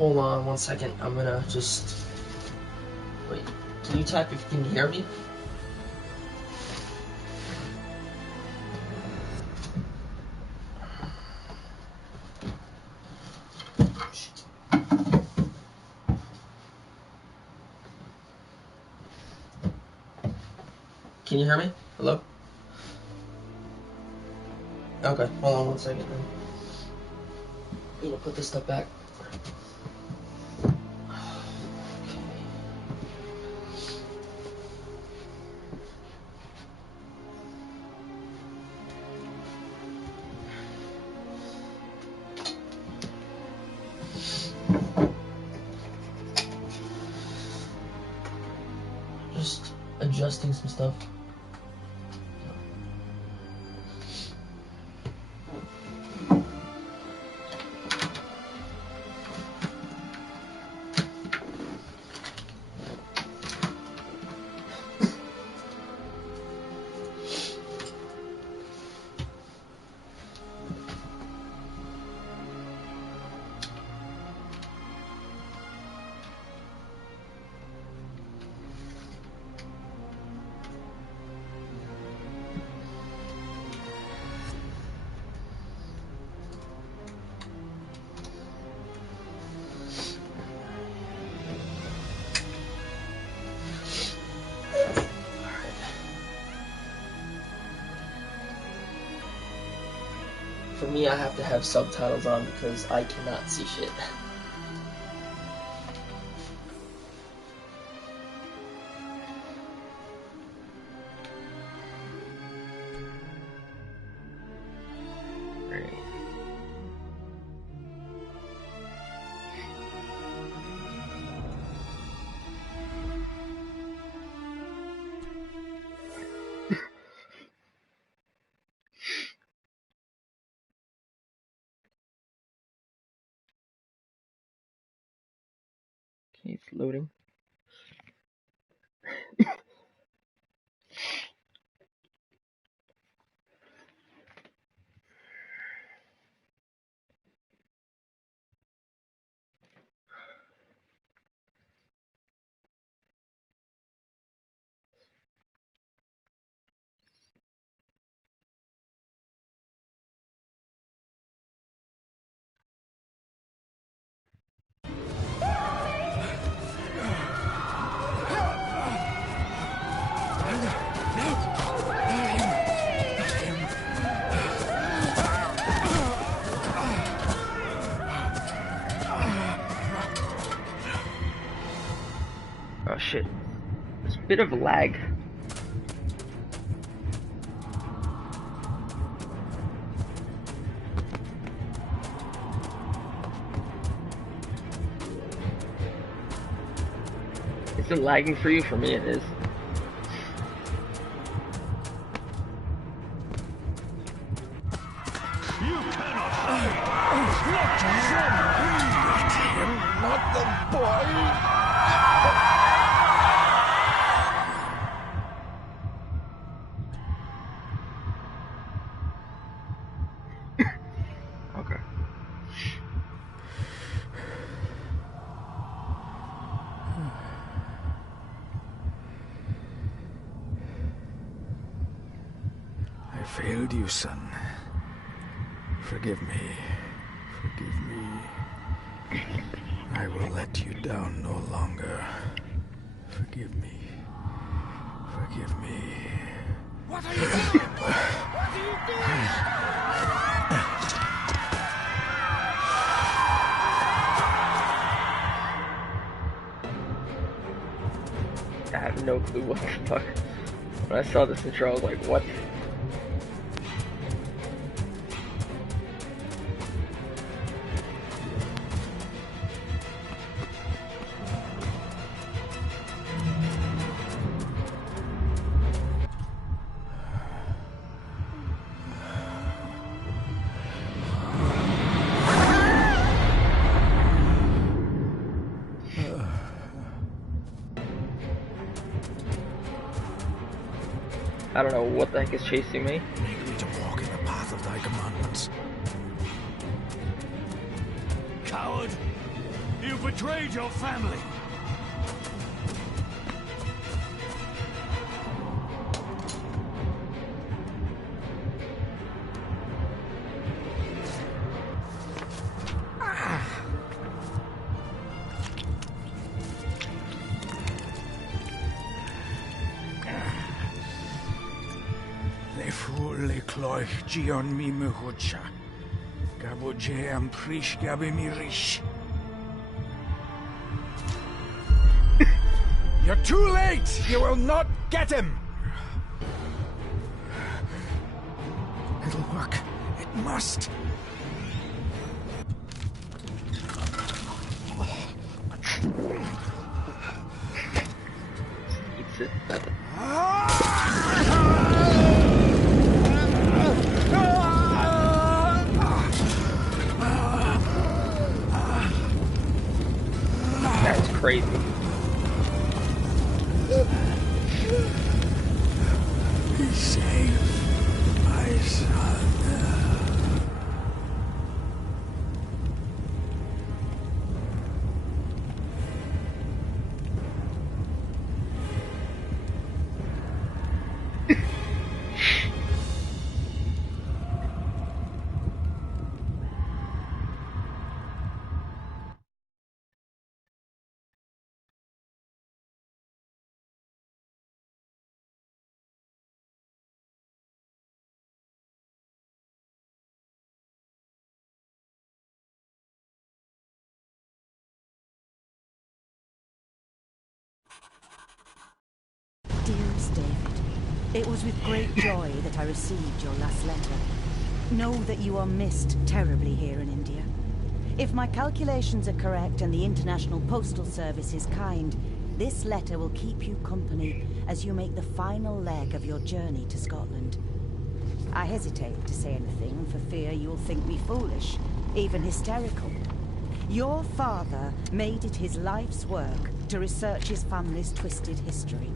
Hold on 1 second. I'm gonna just wait. Can you type if you can hear me? Can you hear me? Hello? Okay, hold on 1 second then. I'm gonna put this stuff back. Just adjusting some stuff. For me, I have to have subtitles on because I cannot see shit. Okay, it's loading. Oh shit. There's a bit of lag. Is it lagging for you? For me it is. You cannot hide! Not the boy! Okay. I failed you, son. Forgive me. Forgive me. I will let you down no longer. Forgive me. Forgive me. What are you doing? What are you doing? I have no clue what the fuck. When I saw this intro, I was like, what? I don't know what the heck is chasing me. Make me to walk in the path of thy commandments. Coward! You betrayed your family. Cloich Gion mi mehucha. Gaboje am prish gabe mi rish. You're too late! You will not get him! It'll work. It must. That's crazy. Be safe, my son. Dearest David, it was with great joy that I received your last letter. Know that you are missed terribly here in India. If my calculations are correct and the International Postal Service is kind, this letter will keep you company as you make the final leg of your journey to Scotland. I hesitate to say anything for fear you'll think me foolish, even hysterical. Your father made it his life's work to research his family's twisted history.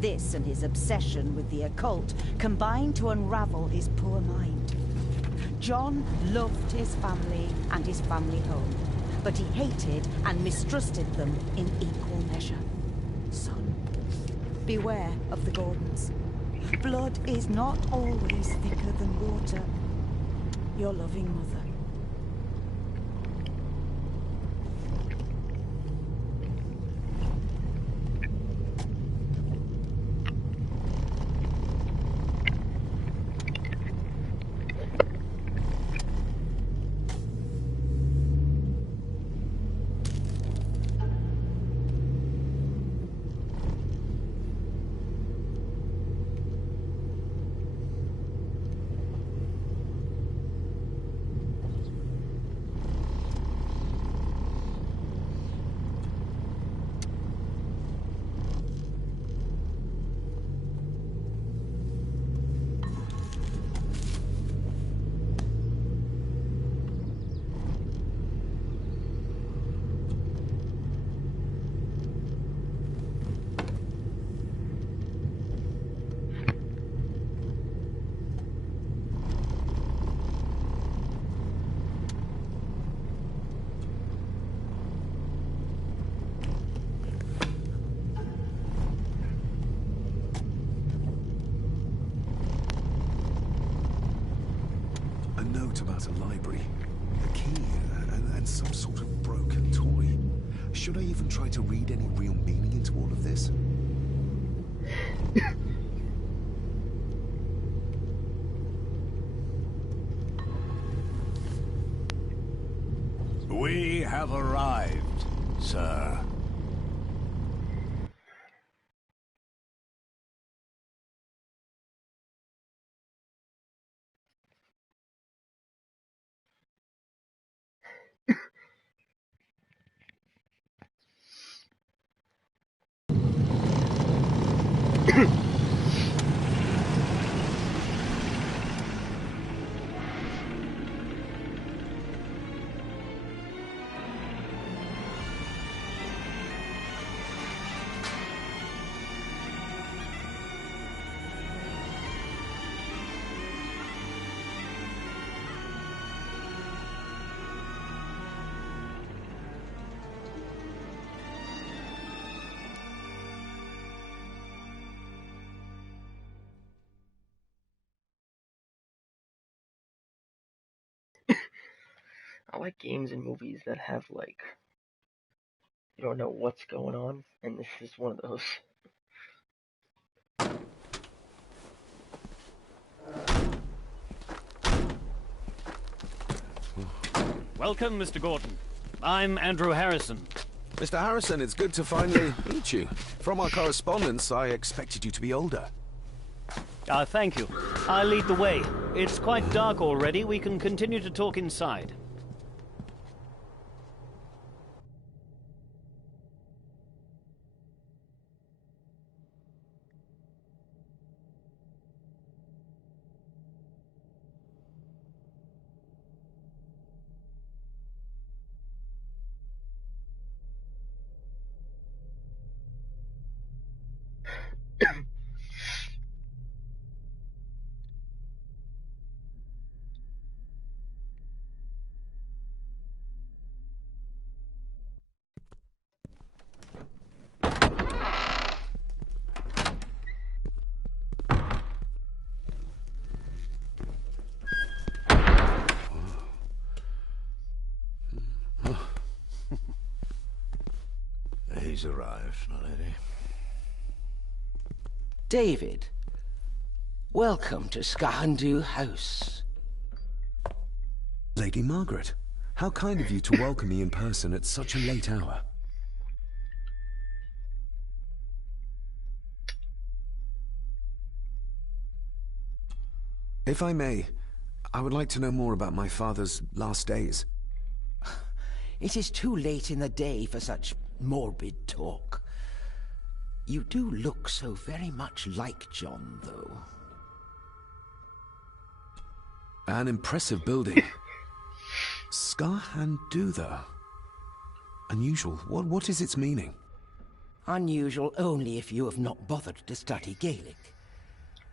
This and his obsession with the occult combined to unravel his poor mind. John loved his family and his family home, but he hated and mistrusted them in equal measure. Son, beware of the Gordons. Blood is not always thicker than water. Your loving mother. About a library, a key, and some sort of broken toy. Should I even try to read any real meaning into all of this? We have arrived, sir. I like games and movies that have, like, you don't know what's going on, and this is one of those. Welcome, Mr. Gordon. I'm Andrew Harrison. Mr. Harrison, it's good to finally meet you. From our correspondence, I expected you to be older. Thank you. I'll lead the way. It's quite dark already. We can continue to talk inside. He's arrived, my lady. David, welcome to Skahandu House. Lady Margaret, how kind of you to welcome me in person at such a late hour. If I may, I would like to know more about my father's last days. It is too late in the day for such morbid talk. You do look so very much like John, though. An impressive building. Skahandu, though. Unusual. What is its meaning? Unusual only if you have not bothered to study Gaelic.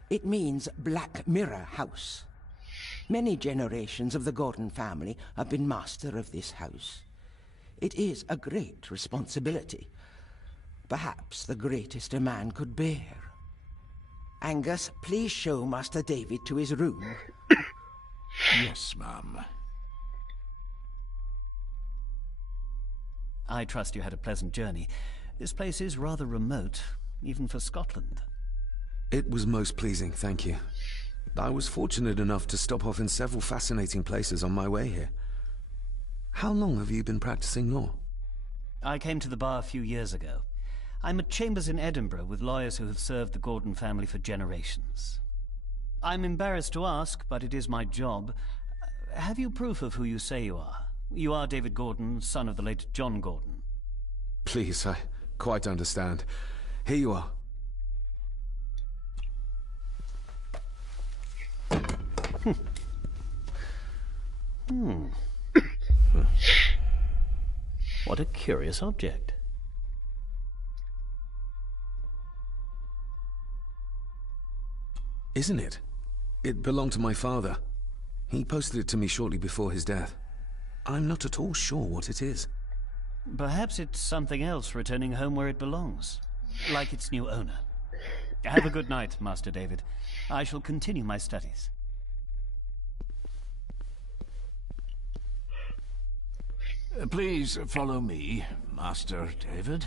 It means Black Mirror House. Many generations of the Gordon family have been master of this house. It is a great responsibility. Perhaps the greatest a man could bear. Angus, please show Master David to his room. Yes, ma'am. I trust you had a pleasant journey. This place is rather remote, even for Scotland. It was most pleasing, thank you. I was fortunate enough to stop off in several fascinating places on my way here. How long have you been practicing law? I came to the bar a few years ago. I'm at chambers in Edinburgh with lawyers who have served the Gordon family for generations. I'm embarrassed to ask, but it is my job. Have you proof of who you say you are? You are David Gordon, son of the late John Gordon. Please, I quite understand. Here you are. What a curious object. Isn't it? It belonged to my father. He posted it to me shortly before his death. I'm not at all sure what it is. Perhaps it's something else returning home where it belongs, like its new owner. Have a good night, Master David. I shall continue my studies. Please follow me, Master David.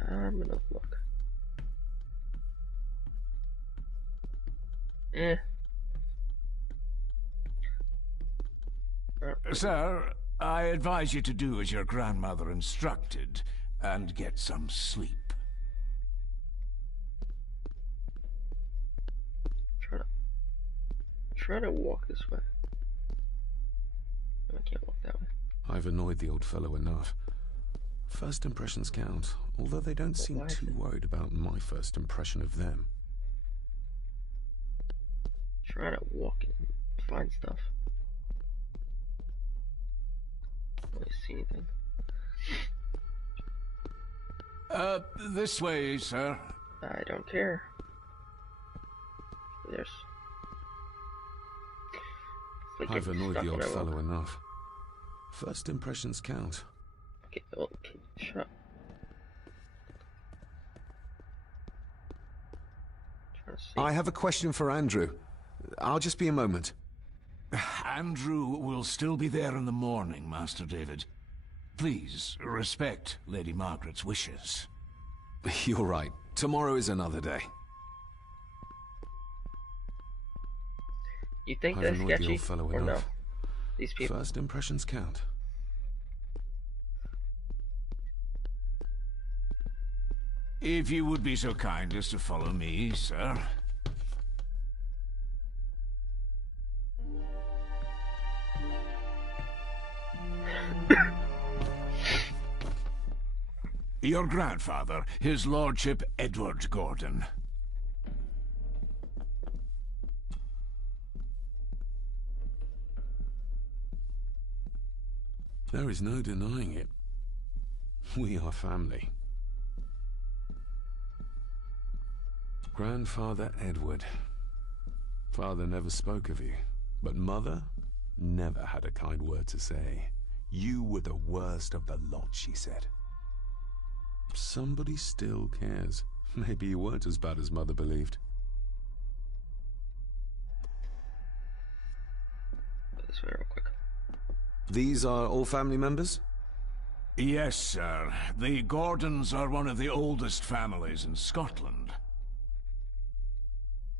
I'm gonna look. Sir, I advise you to do as your grandmother instructed and get some sleep. Try to walk this way. I can't walk that way. I've annoyed the old fellow enough. First impressions count, although they don't seem too worried about my first impression of them. Try to walk and find stuff. Don't really see anything. This way, sir. I don't care. There's... Like I've annoyed the old fellow fellow enough. First impressions count. Okay, okay, shut up. I have a question for Andrew. I'll just be a moment. Andrew will still be there in the morning, Master David. Please, respect Lady Margaret's wishes. You're right. Tomorrow is another day. You think I've they're annoyed the sketchy old fellow or no? enough. These people. First impressions count. If you would be so kind as to follow me, sir. Your grandfather, his lordship Edward Gordon. There is no denying it. We are family. Grandfather Edward. Father never spoke of you, but Mother never had a kind word to say. You were the worst of the lot, she said. Somebody still cares. Maybe you weren't as bad as Mother believed. This way real quick. These are all family members? Yes, sir. The Gordons are one of the oldest families in Scotland.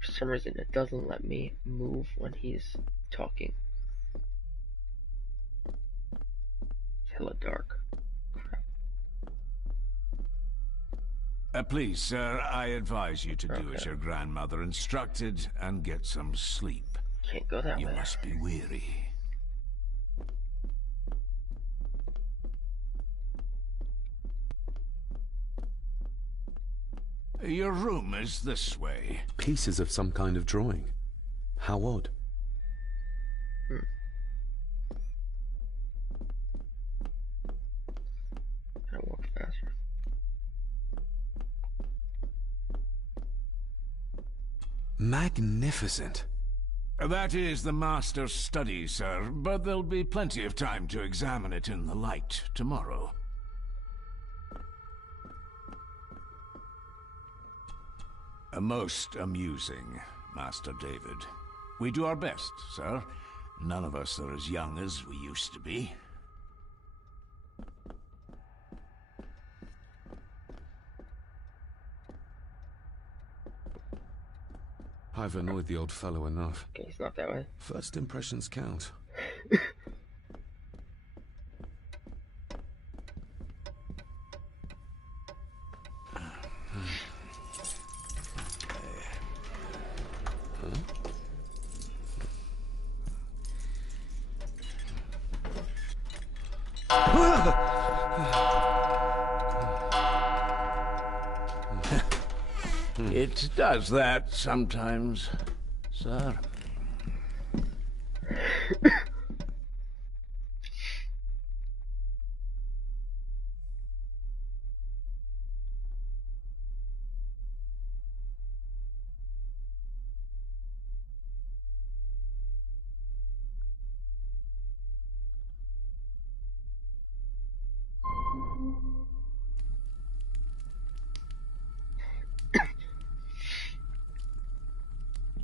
For some reason, it doesn't let me move when he's talking. It's hella dark. Crap. Please, sir, I advise you to do Okay. as your grandmother instructed and get some sleep. Can't go that You way. must be weary. Your room is this way. Pieces of some kind of drawing. How odd. Gotta walk faster. Magnificent. That is the master's study, sir, but there'll be plenty of time to examine it in the light tomorrow. Most amusing, Master David. We do our best, sir. None of us are as young as we used to be. I've annoyed the old fellow enough. Okay, he's not that way. First impressions count. It does that sometimes, sir.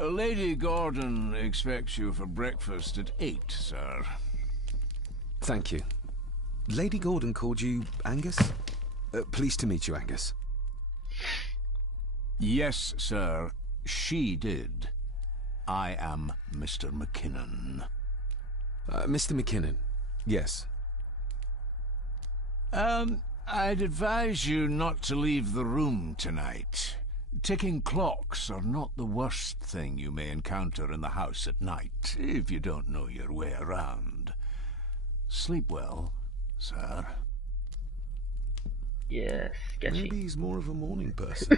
Lady Gordon expects you for breakfast at 8, sir. Thank you. Lady Gordon called you Angus? Pleased to meet you, Angus. Yes, sir. She did. I am Mr. McKinnon. Mr. McKinnon. Yes. I'd advise you not to leave the room tonight. Ticking clocks are not the worst thing you may encounter in the house at night, if you don't know your way around. Sleep well, sir. Yeah, sketchy. Maybe he's more of a morning person.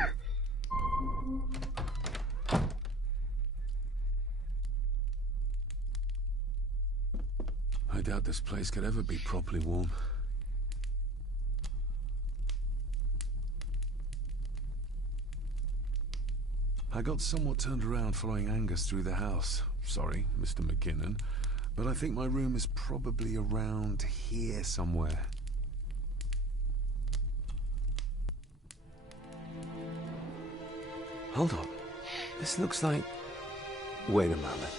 I doubt this place could ever be properly warm. I got somewhat turned around following Angus through the house. Sorry, Mr. McKinnon, but I think my room is probably around here somewhere. Hold on. This looks like... Wait a moment.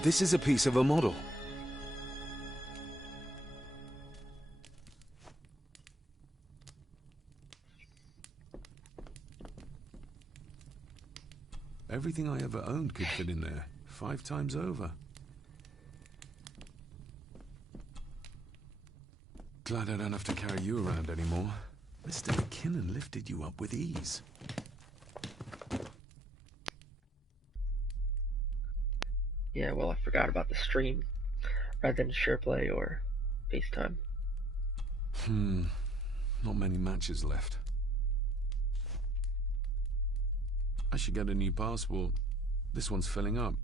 This is a piece of a model. Everything I ever owned could fit in there, 5 times over. Glad I don't have to carry you around anymore. Mr. McKinnon lifted you up with ease. Yeah, well, I forgot about the stream rather than SharePlay or FaceTime. Not many matches left. I should get a new passport. This one's filling up.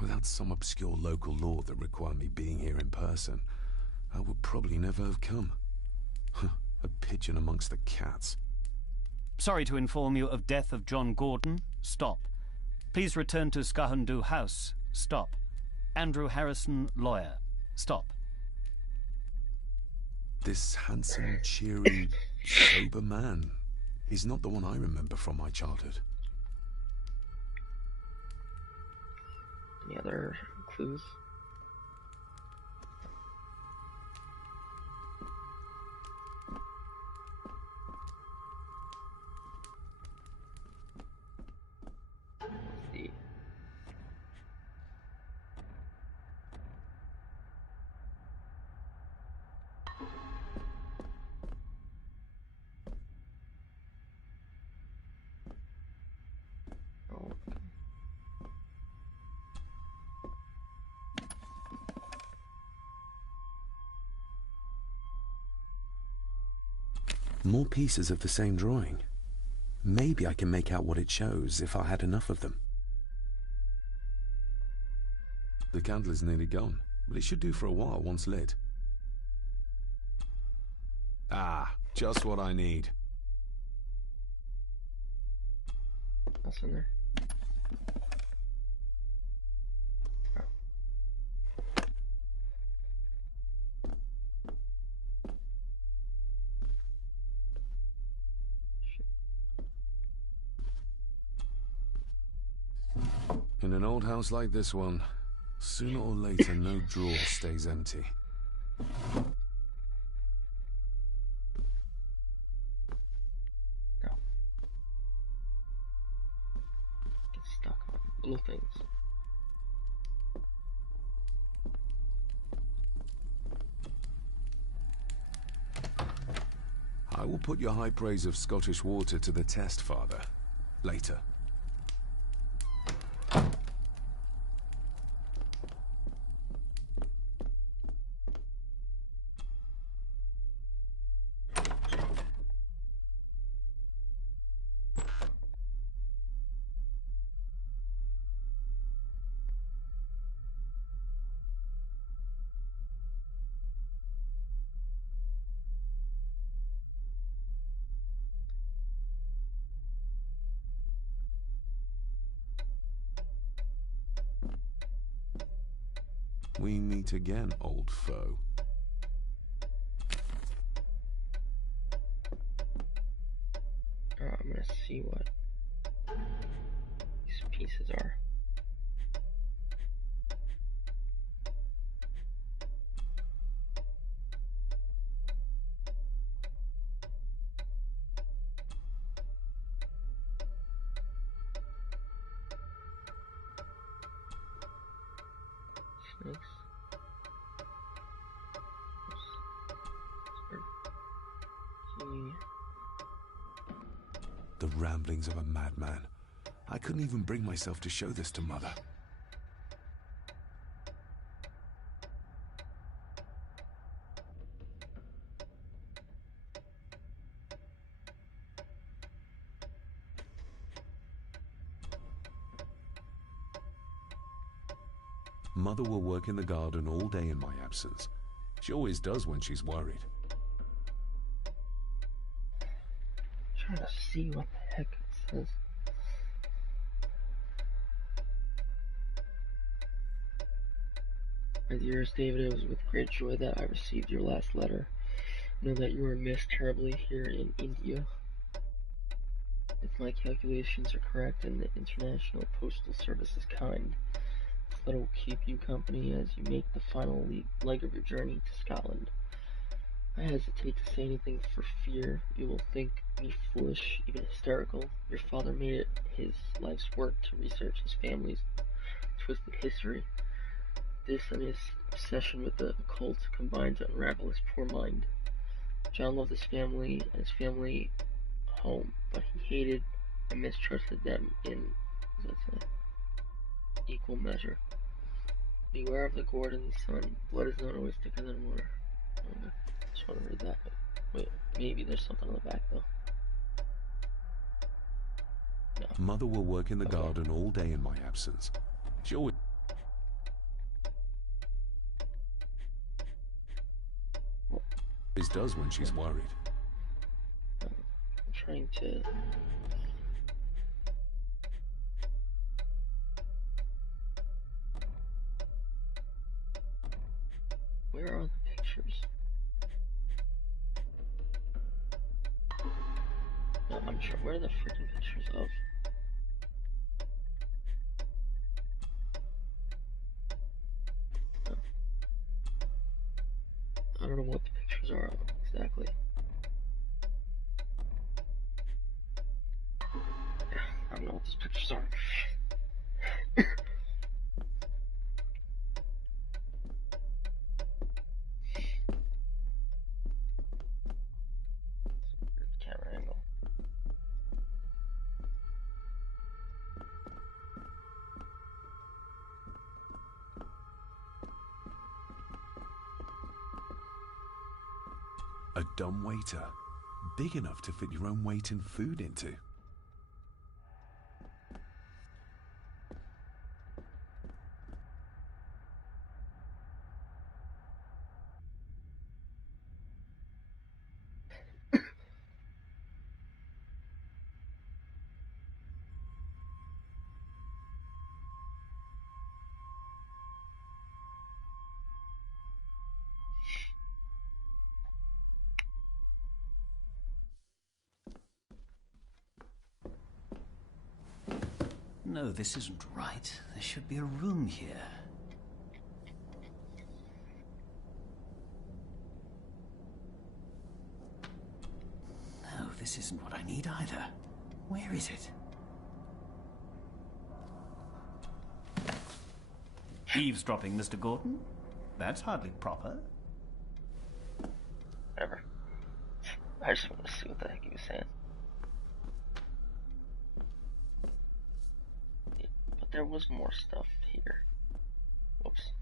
Without some obscure local law that required me being here in person, I would probably never have come. A pigeon amongst the cats. Sorry to inform you of death of John Gordon. Stop. Please return to Skahundu House. Stop. Andrew Harrison, lawyer. Stop. This handsome, cheery, sober man. He's not the one I remember from my childhood. Any other clues? Let's see. Oh. More pieces of the same drawing. Maybe I can make out what it shows if I had enough of them. The candle is nearly gone, but it should do for a while once lit. Ah, just what I need. What's in there? Oh. In an old house like this one, sooner or later no drawer stays empty. No. Get stuck on blue things. I will put your high praise of Scottish water to the test, Father. Later. We meet again, old foe. I'm gonna see what these pieces are. Snakes. Key. The ramblings of a madman. I couldn't even bring myself to show this to Mother. Mother will work in the garden all day in my absence. She always does when she's worried. I'm trying to see what the heck it says. My dearest David, it was with great joy that I received your last letter. Know that you are missed terribly here in India. If my calculations are correct and the International Postal Service is kind, this letter will keep you company as you make the final leg of your journey to Scotland. I hesitate to say anything for fear you will think me foolish, even hysterical. Your father made it his life's work to research his family's twisted history. This and his obsession with the occult combined to unravel his poor mind. John loved his family and his family home, but he hated and mistrusted them in, equal measure. Beware of the gourd in the sun. Blood is not always thicker than water. Okay. Just want to read that. Wait, maybe there's something on the back though. No. Mother will work in the garden all day in my absence. She always does when she's worried. I'm trying to... Where are the pictures? No, I'm sure. Where are the freaking pictures of? No. I don't know what the pictures are of exactly. I don't know what these pictures are. Camera angle. A dumb waiter, big enough to fit your own weight in food into. No, this isn't right. There should be a room here. No, this isn't what I need either. Where is it? Eavesdropping, Mr. Gordon? That's hardly proper. Whatever. I just want to see what the heck he was saying. But there was more stuff here. Whoops.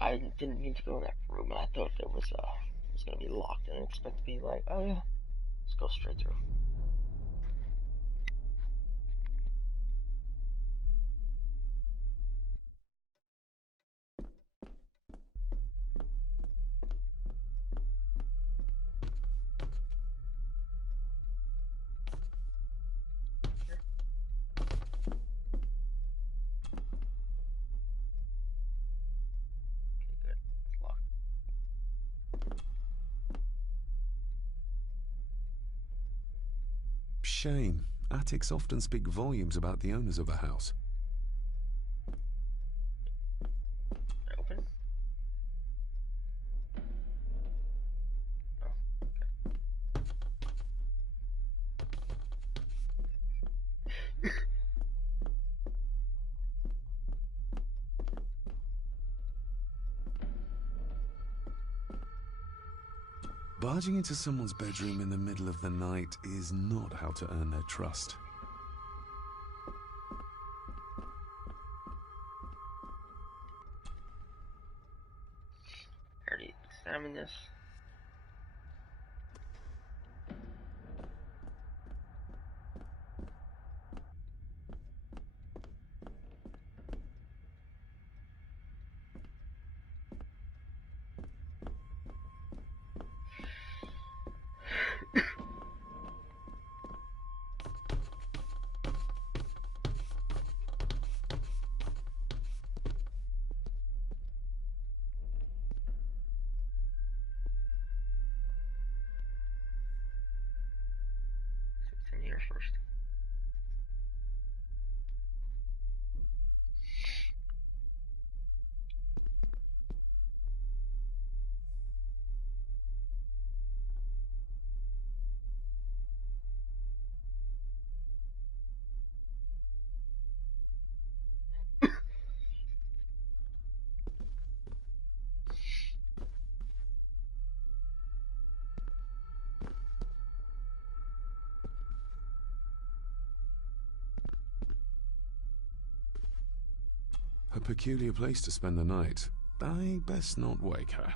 I didn't mean to go in that room, and I thought there was it was gonna be locked, and I expect to be like, oh yeah, let's go straight through. Shame. Attics often speak volumes about the owners of a house. Open? Oh, okay. Barging into someone's bedroom in the middle of the night is not how to earn their trust. I already examined this. first. A peculiar place to spend the night. I best not wake her.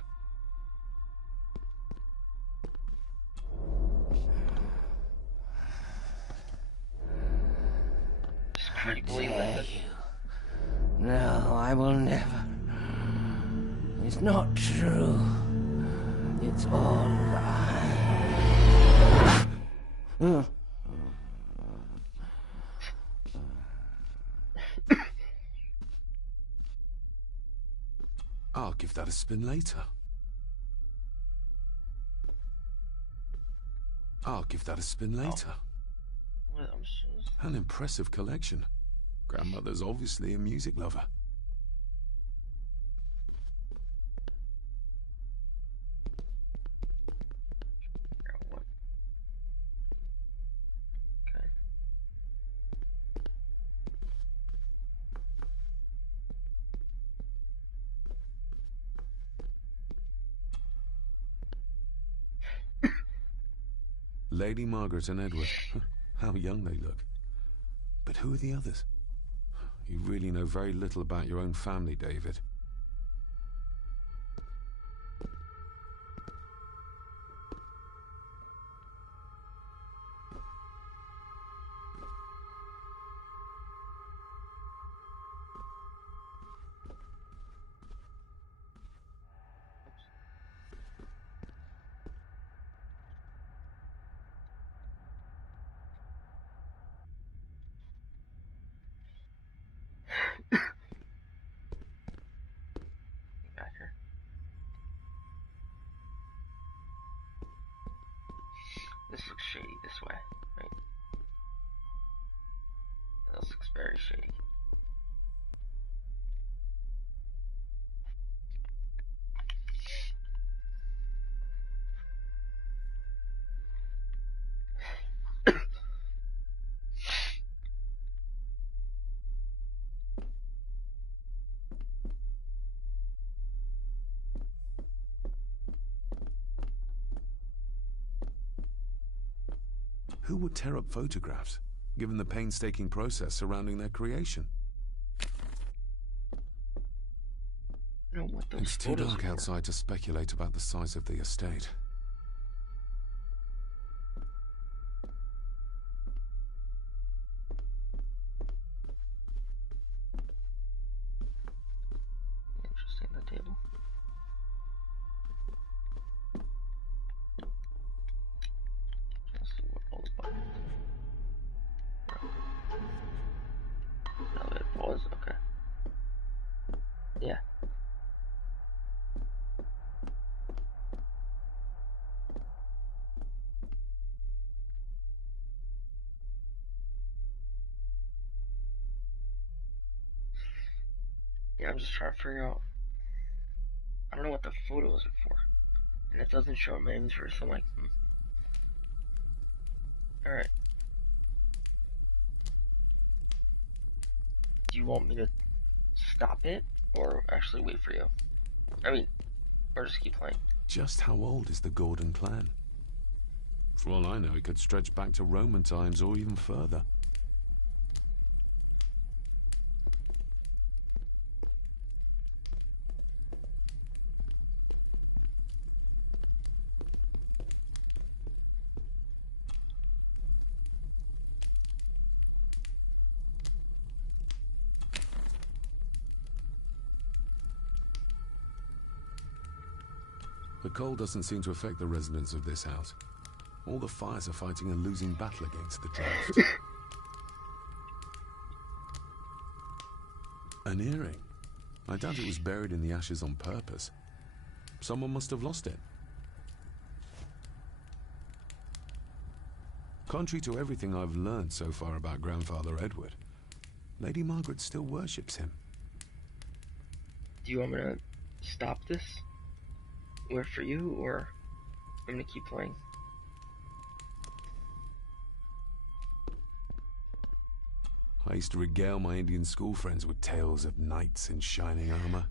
No, I will never. It's not true. It's all lie. I'll give that a spin later. I'll give that a spin later. An impressive collection. Grandmother's obviously a music lover. Lady Margaret and Edward. How young they look. But who are the others? You really know very little about your own family, David. This looks shady this way, right? This looks very shady. Who would tear up photographs, given the painstaking process surrounding their creation? I don't know what those It's too photos dark are. outside to speculate about the size of the estate. Interesting, the table. Let's see what all the buttons. No, it was okay. Yeah. Yeah, I'm just trying to figure out. I don't know what the photos are for. And it doesn't show my inventory, so I'm like, Alright. Do you want me to stop it, or actually wait for you? I mean, or just keep playing? Just how old is the Gordon clan? For all I know, it could stretch back to Roman times or even further. The cold doesn't seem to affect the residents of this house. All the fires are fighting a losing battle against the draft. An earring? I doubt it was buried in the ashes on purpose. Someone must have lost it. Contrary to everything I've learned so far about Grandfather Edward, Lady Margaret still worships him. Do you want me to stop this? Work for you, or I'm gonna keep playing? I used to regale my Indian school friends with tales of knights in shining armor.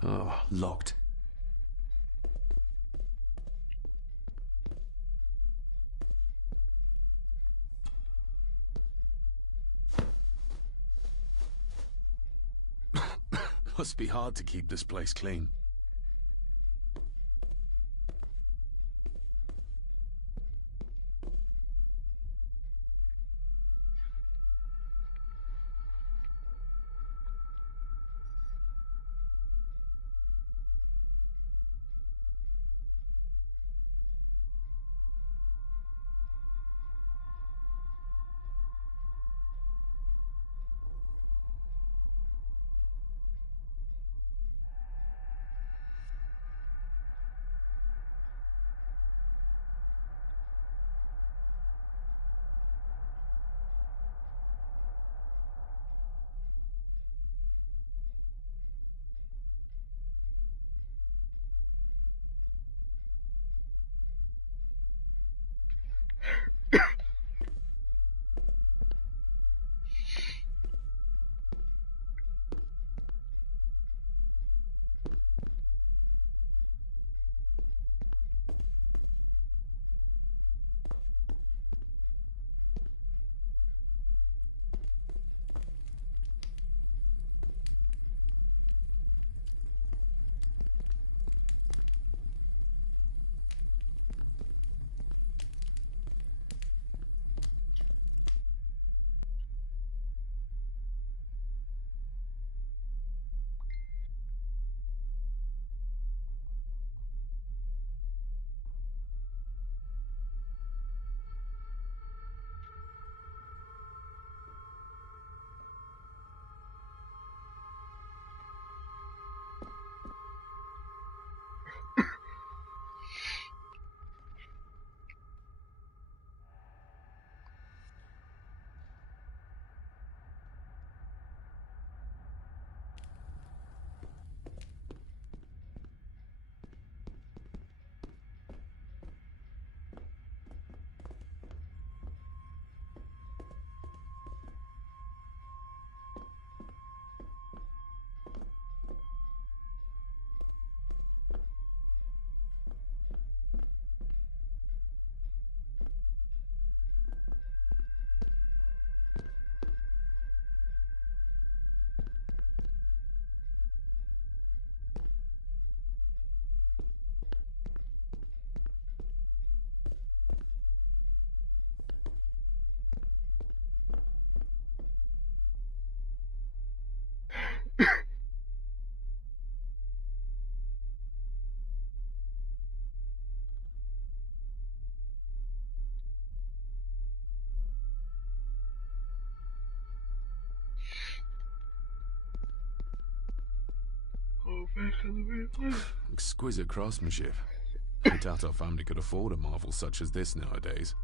Oh, locked. Must be hard to keep this place clean. Exquisite craftsmanship. I doubt our family could afford a marvel such as this nowadays.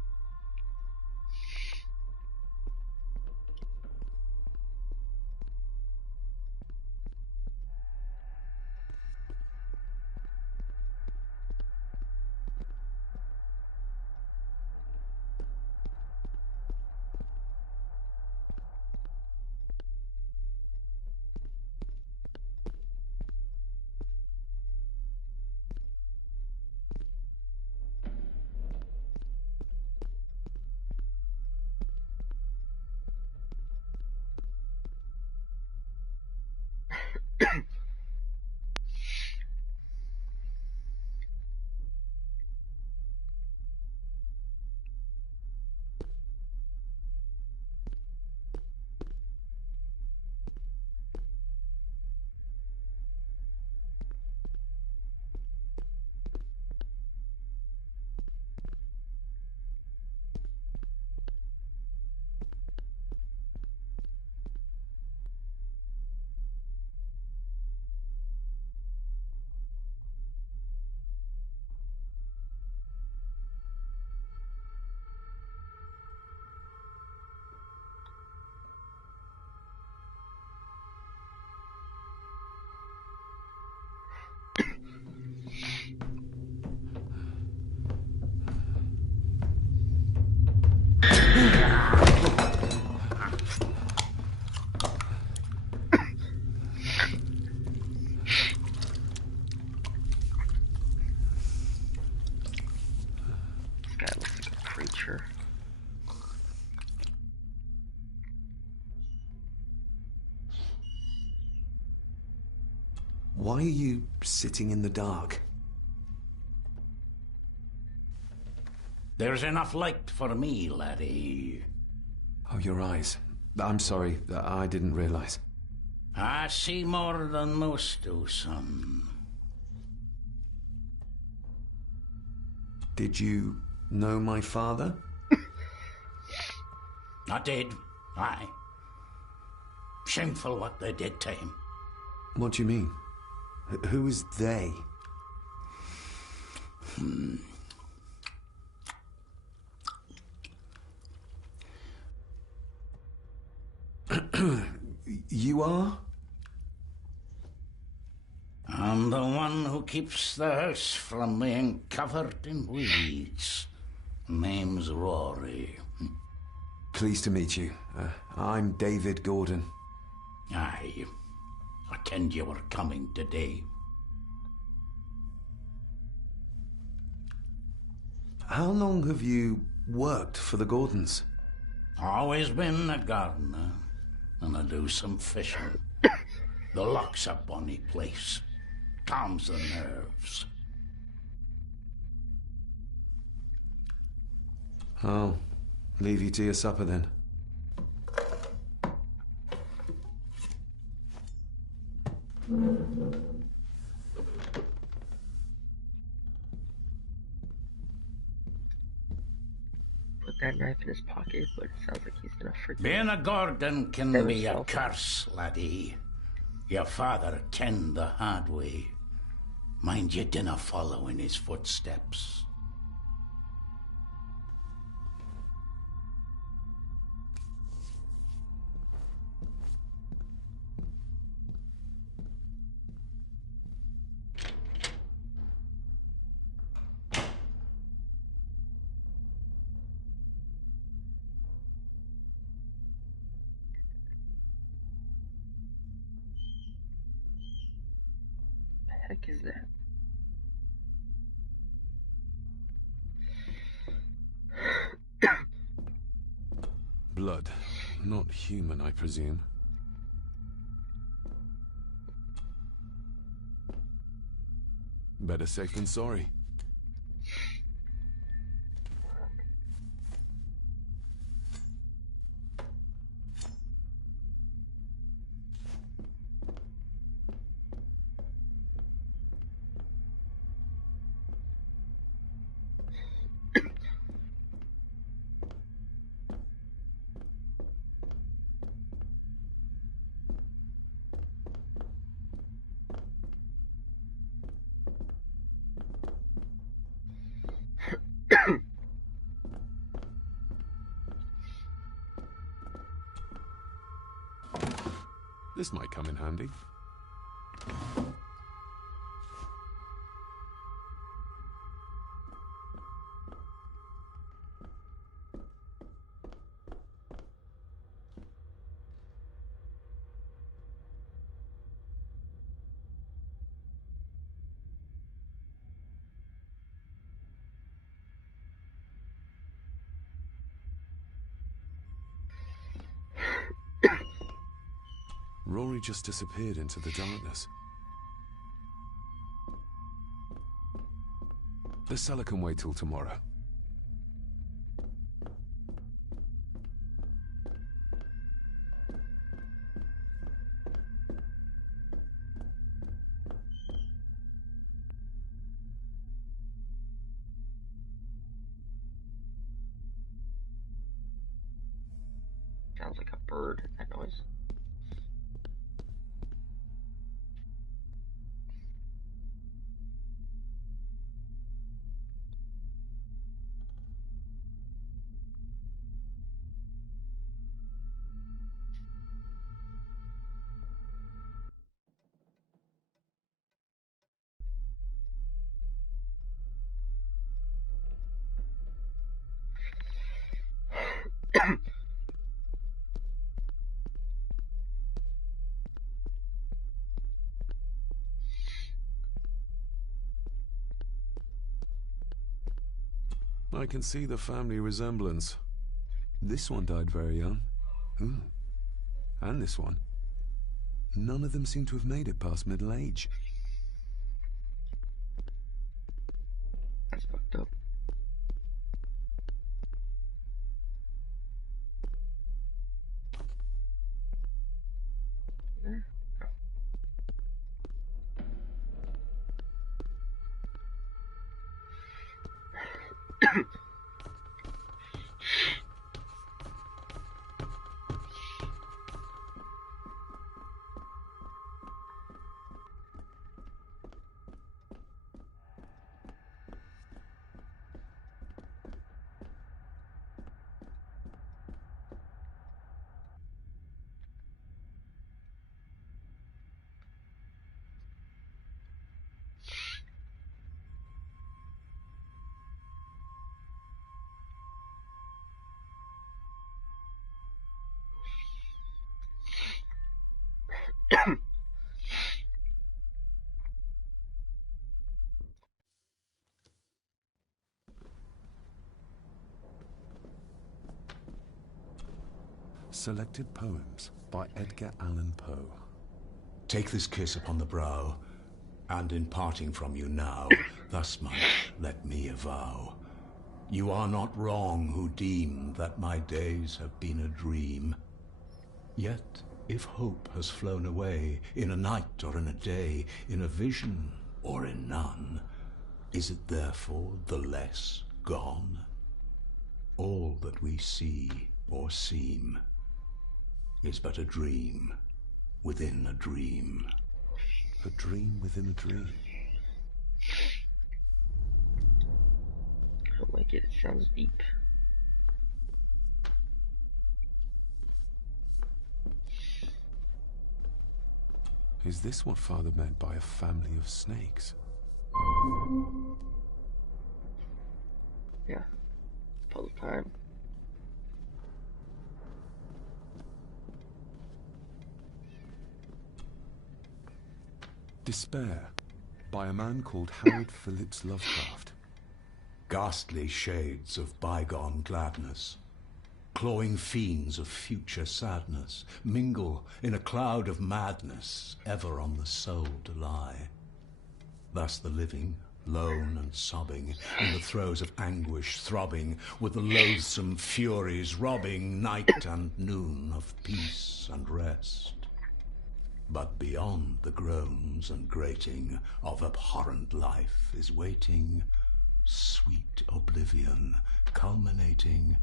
This guy looks like a preacher. Why are you sitting in the dark? There's enough light for me, laddie. Oh, your eyes. I'm sorry, I didn't realize. I see more than most do, son. Did you know my father? I did, aye. Shameful what they did to him. What do you mean? Who is they? You are? I'm the one who keeps the house from being covered in weeds. Name's Rory. Pleased to meet you. I'm David Gordon. Aye. I kenned you were coming today. How long have you worked for the Gordons? Always been a gardener, and I do some fishing. The loch's a bonny place. Calms the nerves. I'll leave you to your supper then. Put that knife in his pocket, but it sounds like he's gonna forget. Being a Gordon can There be we a go. curse, laddie. Your father kenned the hard way. Mind you dinna follow in his footsteps. The heck is that? Blood. Not human, I presume. Better safe than sorry. This might come in handy. Rory just disappeared into the darkness. The cellar can wait till tomorrow. Sounds like a bird, that noise. I can see the family resemblance. This one died very young. Ooh. And this one. None of them seem to have made it past middle age. That's fucked up. There. Oh. Selected poems by Edgar Allan Poe. Take this kiss upon the brow, and in parting from you now, thus much let me avow. You are not wrong who deem that my days have been a dream. Yet, if hope has flown away, in a night or in a day, in a vision or in none, is it therefore the less gone? All that we see or seem is but a dream within a dream. A dream within a dream. I don't like it. It sounds deep. Is this what Father meant by a family of snakes? Yeah. Puzzle time. Despair, by a man called Howard Phillips Lovecraft. Ghastly shades of bygone gladness, clawing fiends of future sadness, mingle in a cloud of madness, ever on the soul to lie. Thus the living, lone and sobbing, in the throes of anguish throbbing, with the loathsome furies robbing night and noon of peace and rest. But beyond the groans and grating of abhorrent life is waiting sweet oblivion, culminating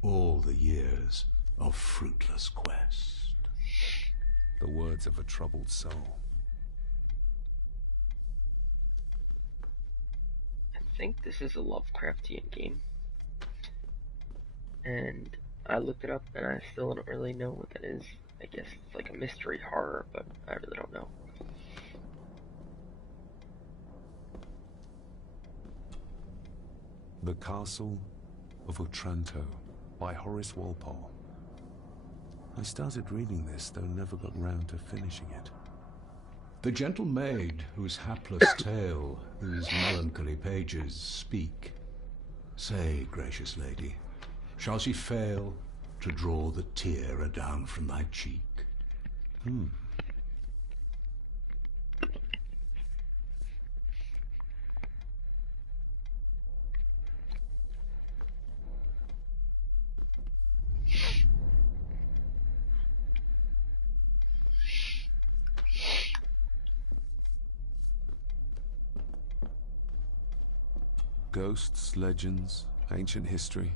all the years of fruitless quest. The words of a troubled soul. I think this is a Lovecraftian game. And I looked it up and I still don't really know what that is. I guess it's like a mystery horror, but I really don't know. The Castle of Otranto by Horace Walpole. I started reading this, though never got round to finishing it. The gentle maid whose hapless tale these melancholy pages speak. Say, gracious lady, shall she fail to draw the tear adown from thy cheek? Ghosts, legends, ancient history.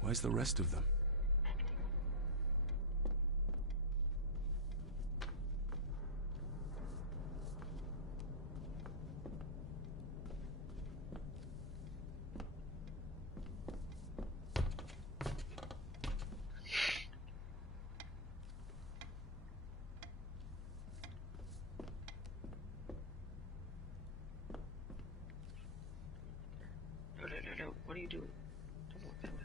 Where's the rest of them? No, what are you doing? Don't walk that way.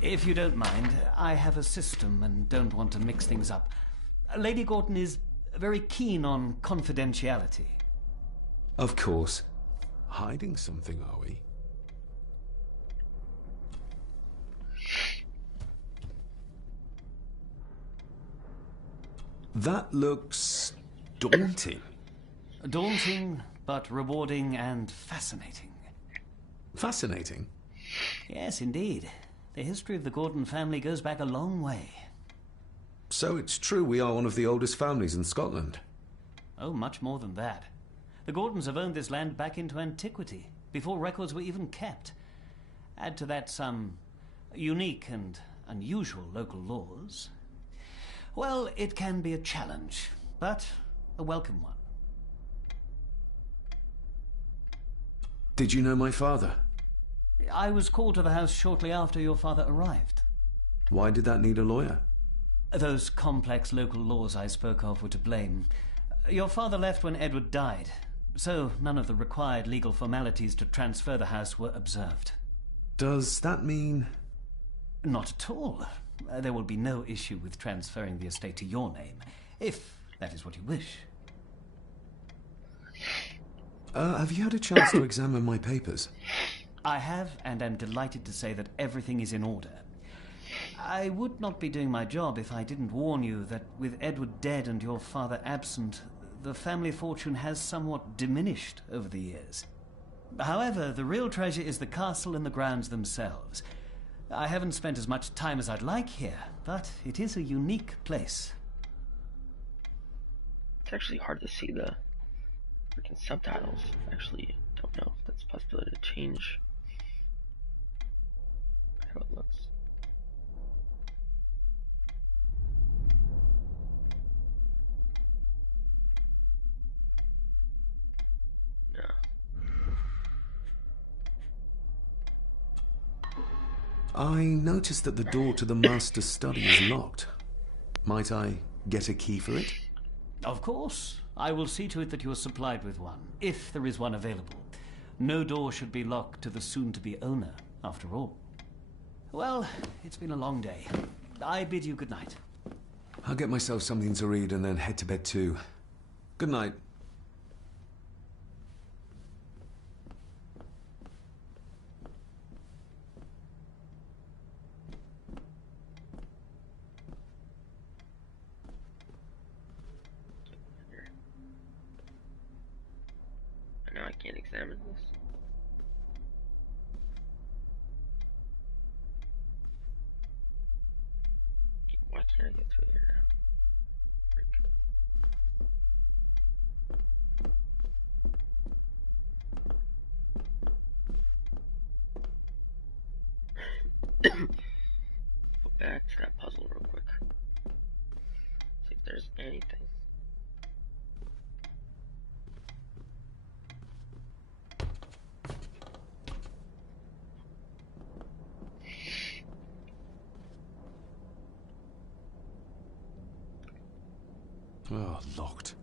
If you don't mind, I have a system and don't want to mix things up. Lady Gordon is very keen on confidentiality. Of course. Hiding something, are we? That looks daunting. Daunting, but rewarding and fascinating. Fascinating? Yes, indeed. The history of the Gordon family goes back a long way. So it's true we are one of the oldest families in Scotland? Oh, much more than that. The Gordons have owned this land back into antiquity, before records were even kept. Add to that some unique and unusual local laws. Well, it can be a challenge, but a welcome one. Did you know my father? I was called to the house shortly after your father arrived. Why did that need a lawyer? Those complex local laws I spoke of were to blame. Your father left when Edward died, so none of the required legal formalities to transfer the house were observed. Does that mean... Not at all. There will be no issue with transferring the estate to your name, if that is what you wish. Have you had a chance to examine my papers? I have, and am delighted to say that everything is in order. I would not be doing my job if I didn't warn you that with Edward dead and your father absent, the family fortune has somewhat diminished over the years. However, the real treasure is the castle and the grounds themselves. I haven't spent as much time as I'd like here, but it is a unique place. It's actually hard to see the freaking subtitles. Actually, don't know if that's a possibility to change how it looks. I noticed that the door to the master's study is locked. Might I get a key for it? Of course. I will see to it that you are supplied with one, if there is one available. No door should be locked to the soon-to-be owner, after all. Well, it's been a long day. I bid you good night. I'll get myself something to read and then head to bed too. Good night. I know I can't examine this. Why can't I get through here now? Go back to that puzzle real quick. See if there's anything. Oh, locked.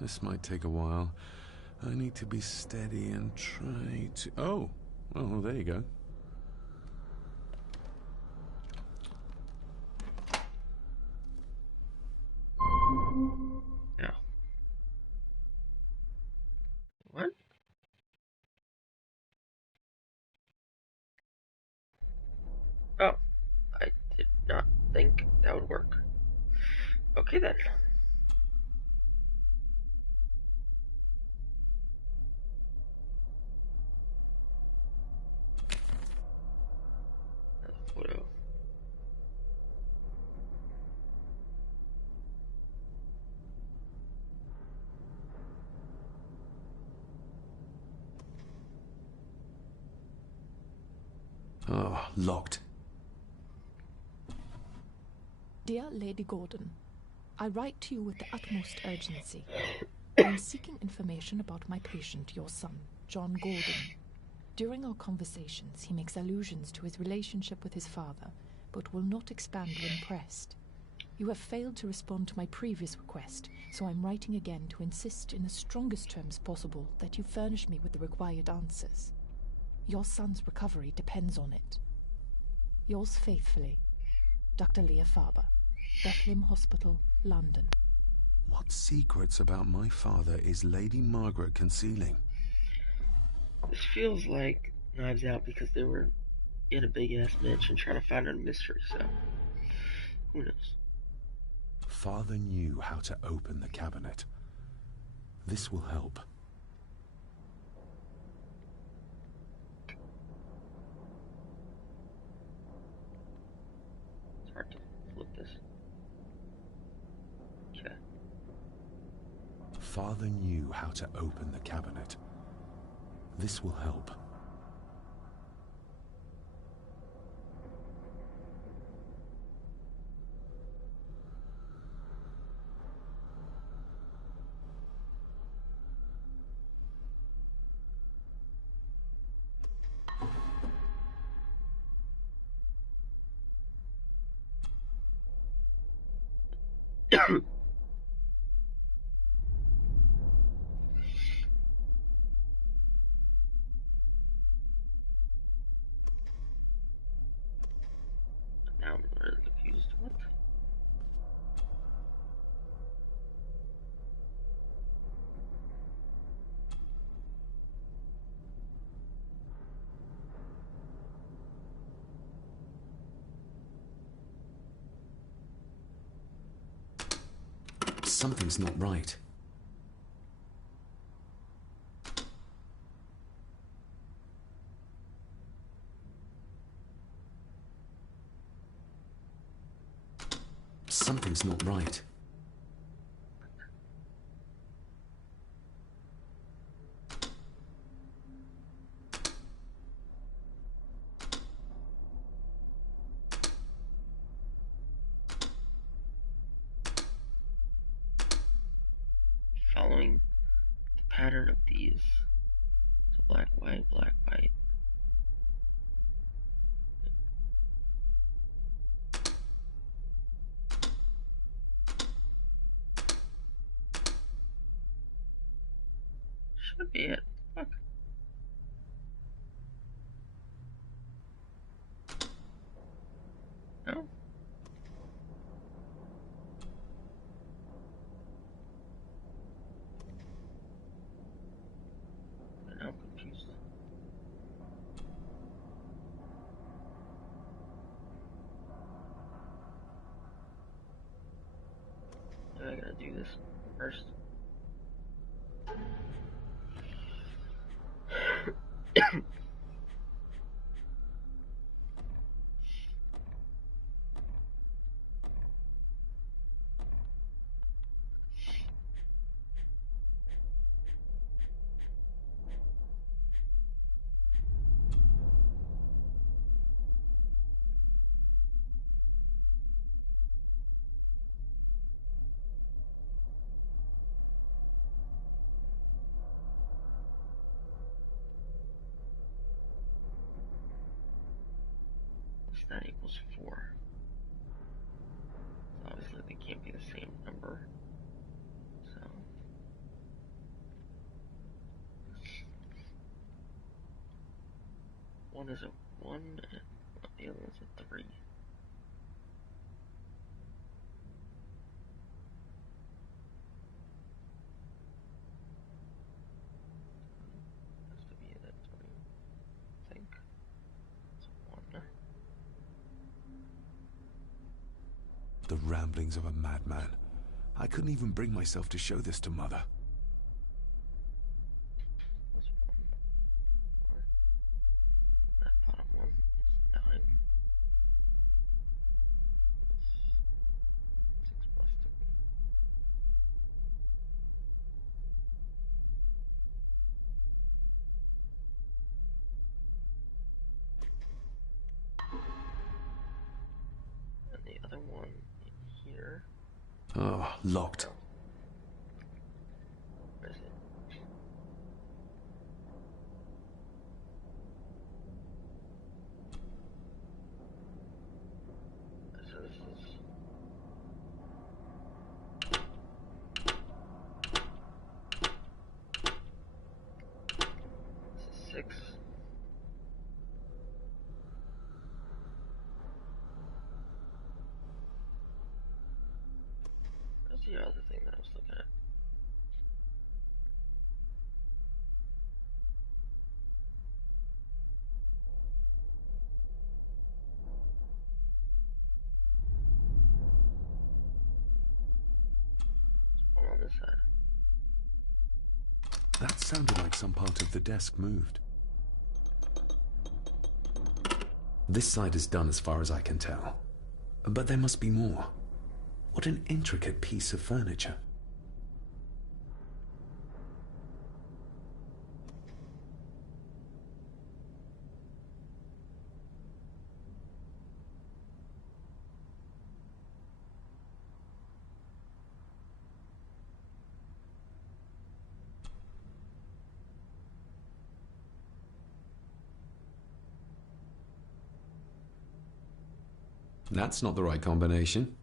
This might take a while. I need to be steady and try to... Oh, there you go. No. What? Oh, I did not think that would work. Okay then. Another photo. Oh, locked. Dear Lady Gordon, I write to you with the utmost urgency. I am seeking information about my patient, your son, John Gordon. During our conversations, he makes allusions to his relationship with his father, but will not expand when pressed. You have failed to respond to my previous request, so I'm writing again to insist in the strongest terms possible that you furnish me with the required answers. Your son's recovery depends on it. Yours faithfully, Dr. Leah Farber, Bethlehem Hospital, London. What secrets about my father is Lady Margaret concealing? This feels like Knives Out because they were in a big-ass mansion trying to find out a mystery, so who knows? Father knew how to open the cabinet. This will help. It's hard to flip this. Okay. Father knew how to open the cabinet. This will help. Now I'm really confused. What? Something's not right. Something's not right. Following the pattern of these. So black, white, black, white. Should be it. Fuck. No? Now I'm confused. I gotta do this first. That equals 4. So obviously they can't be the same number. So one is a 1 and the other one's a 3. Has to be that 3, I think. It's 1. The ramblings of a madman. I couldn't even bring myself to show this to Mother. Plus 1. 4. That bottom one is 9. Plus 6 plus 3. And the other one in here. Oh, locked. Where is it? So this is the other thing that I was looking at? There's one on this side. That sounded like some part of the desk moved. This side is done as far as I can tell. But there must be more. What an intricate piece of furniture. That's not the right combination.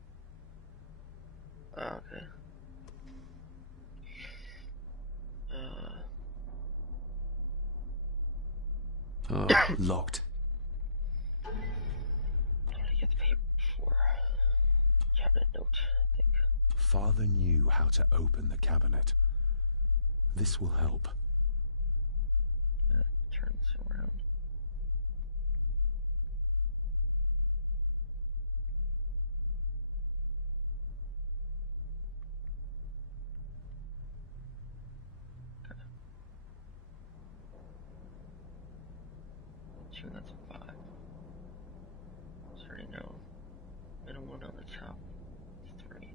Okay. Oh, locked. I gotta get the paper before. Cabinet note, I think. Father knew how to open the cabinet. This will help. Turn this around. Two, that's a 5. Sorry, no. Middle one on the top. It's 3.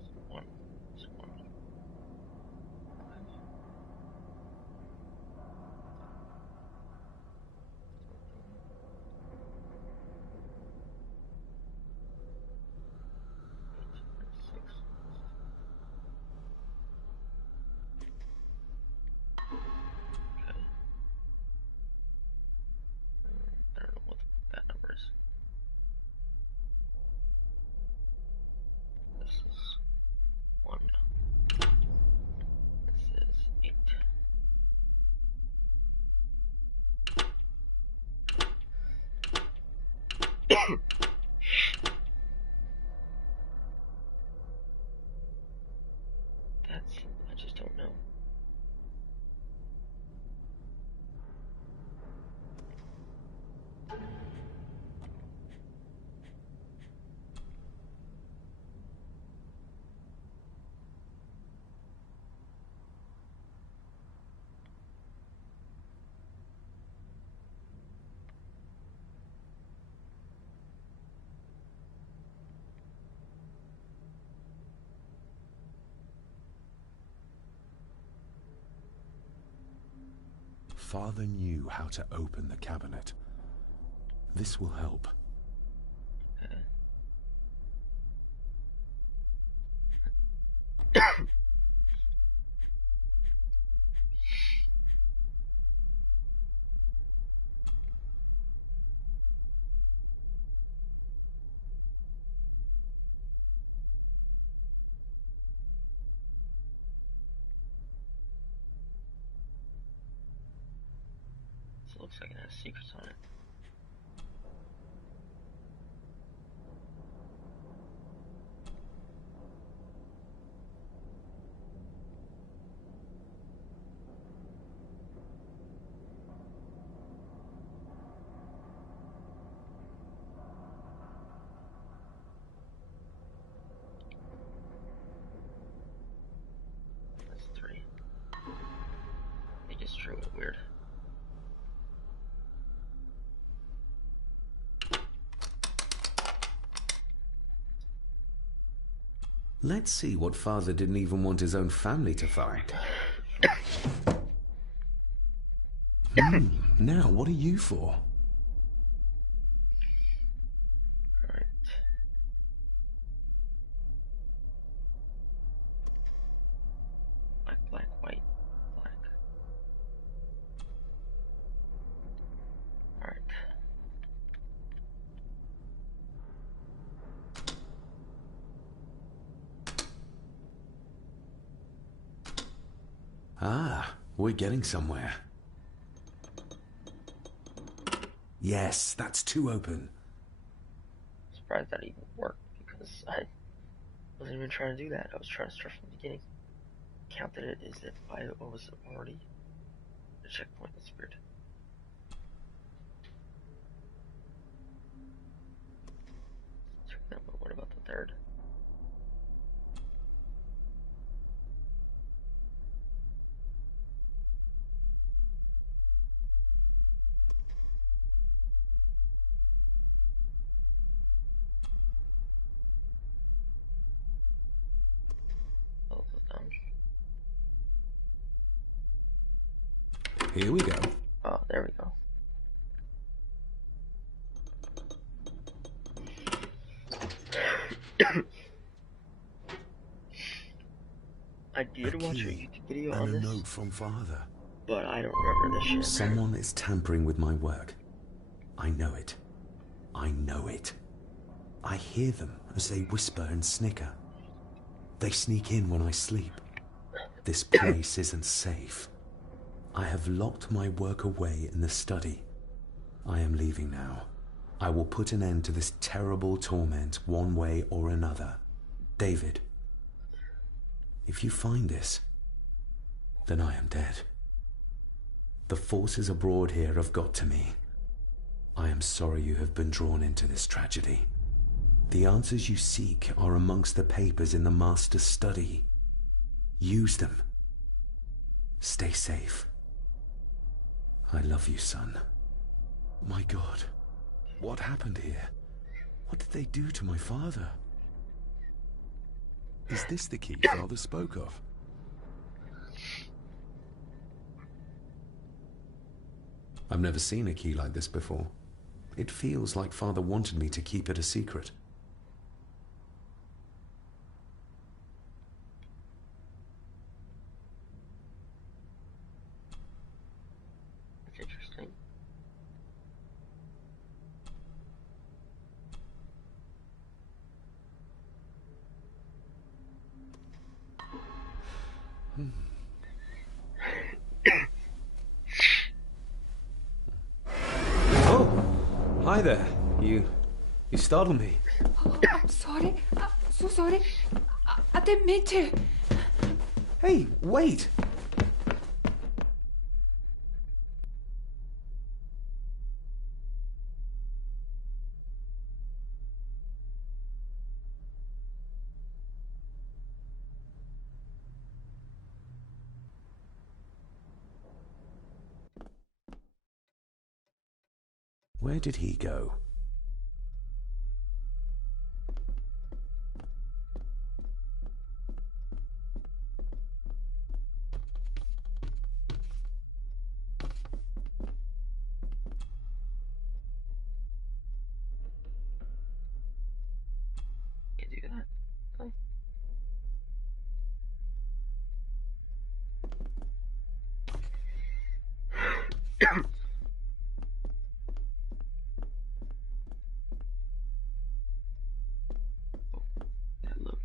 It's 1. It's 1. 5. I don't know what that number is. This is 1. This is 8. I just don't know. Father knew how to open the cabinet. This will help. It looks like it has secrets on it. That's 3. They just drew it weird. Let's see what Father didn't even want his own family to find. Now, what are you for? Alright. Black, black, white, black. Alright. Ah, we're getting somewhere. Yes, that's 2 open. Surprised that even worked because I wasn't even trying to do that. I was trying to start from the beginning. Counted it as if I was already a checkpoint. That's weird. Check that, but what about the third? Oh, this is dumb. Here we go. Oh, there we go. I did watch a YouTube video on And a this, note from Father. but I don't remember this shit. Someone is tampering with my work. I know it. I know it. I hear them as they whisper and snicker. They sneak in when I sleep. This place isn't safe. I have locked my work away in the study. I am leaving now. I will put an end to this terrible torment one way or another. David, if you find this, then I am dead. The forces abroad here have got to me. I am sorry you have been drawn into this tragedy. The answers you seek are amongst the papers in the Master's study. Use them. Stay safe. I love you, son. My God, what happened here? What did they do to my father? Is this the key Father spoke of? I've never seen a key like this before. It feels like Father wanted me to keep it a secret. That's interesting. Oh, hi there. You startled me. Oh, I'm sorry. I'm so sorry. I didn't mean to. Hey, wait. Where did he go? Can't do that. Oh. That load.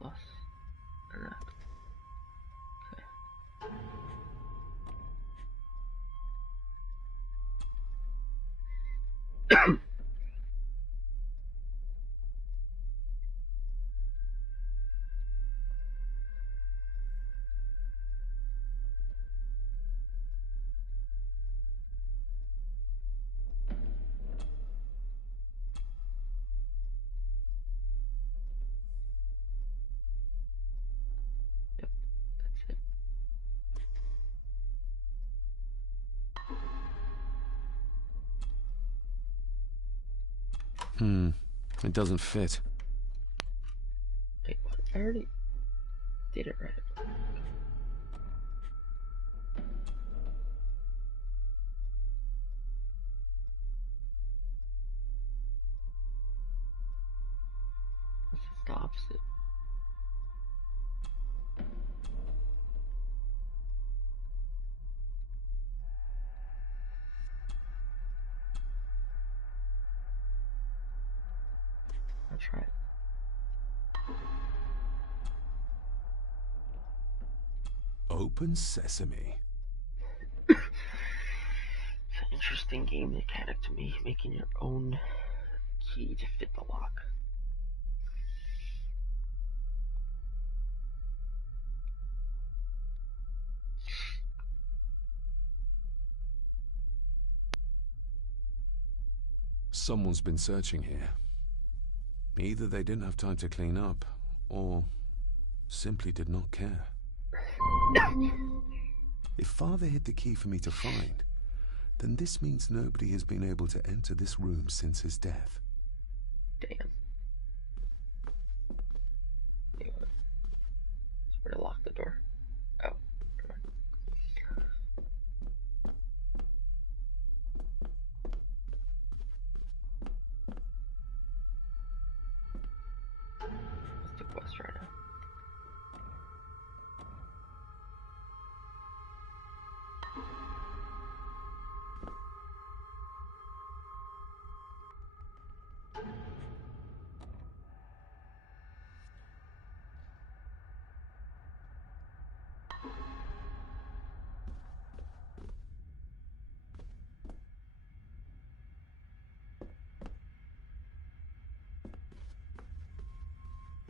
Plus, or not. Okay. Yep, that's it. It doesn't fit. Wait, what? I already did it right. opposite. I'll try it. Open sesame. It's an interesting game mechanic to me, making your own key to fit the lock. Someone's been searching here. Either they didn't have time to clean up, or simply did not care. If Father hid the key for me to find, then this means nobody has been able to enter this room since his death. Damn. It's where to lock the door. Oh, never mind. What's the quest right now?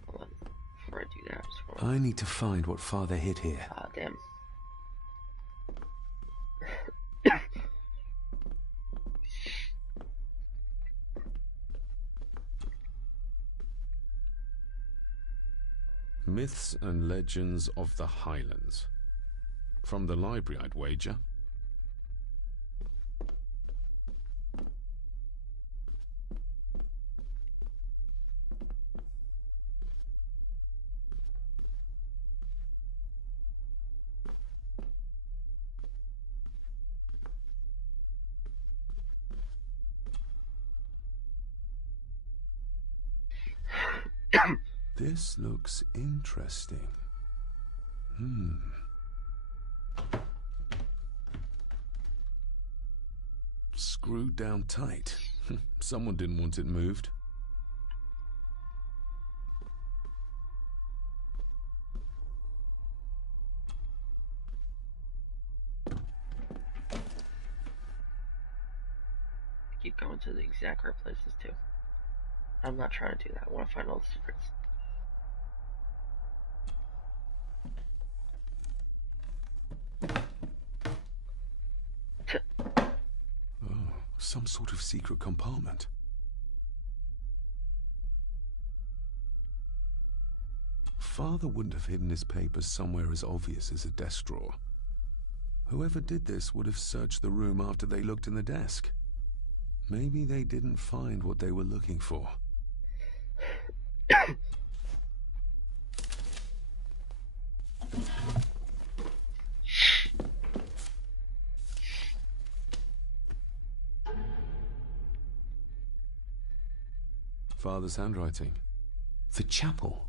Hold on. Before I do that, I'm just gonna... I need to find what Father hid here. Ah, damn. Myths and Legends of the Highlands. From the library, I'd wager. This looks interesting. Screwed down tight. Someone didn't want it moved. Keep going to the exact right places too. I'm not trying to do that. I want to find all the secrets. Oh, some sort of secret compartment. Father wouldn't have hidden his papers somewhere as obvious as a desk drawer. Whoever did this would have searched the room after they looked in the desk. Maybe they didn't find what they were looking for. Father's handwriting. The chapel.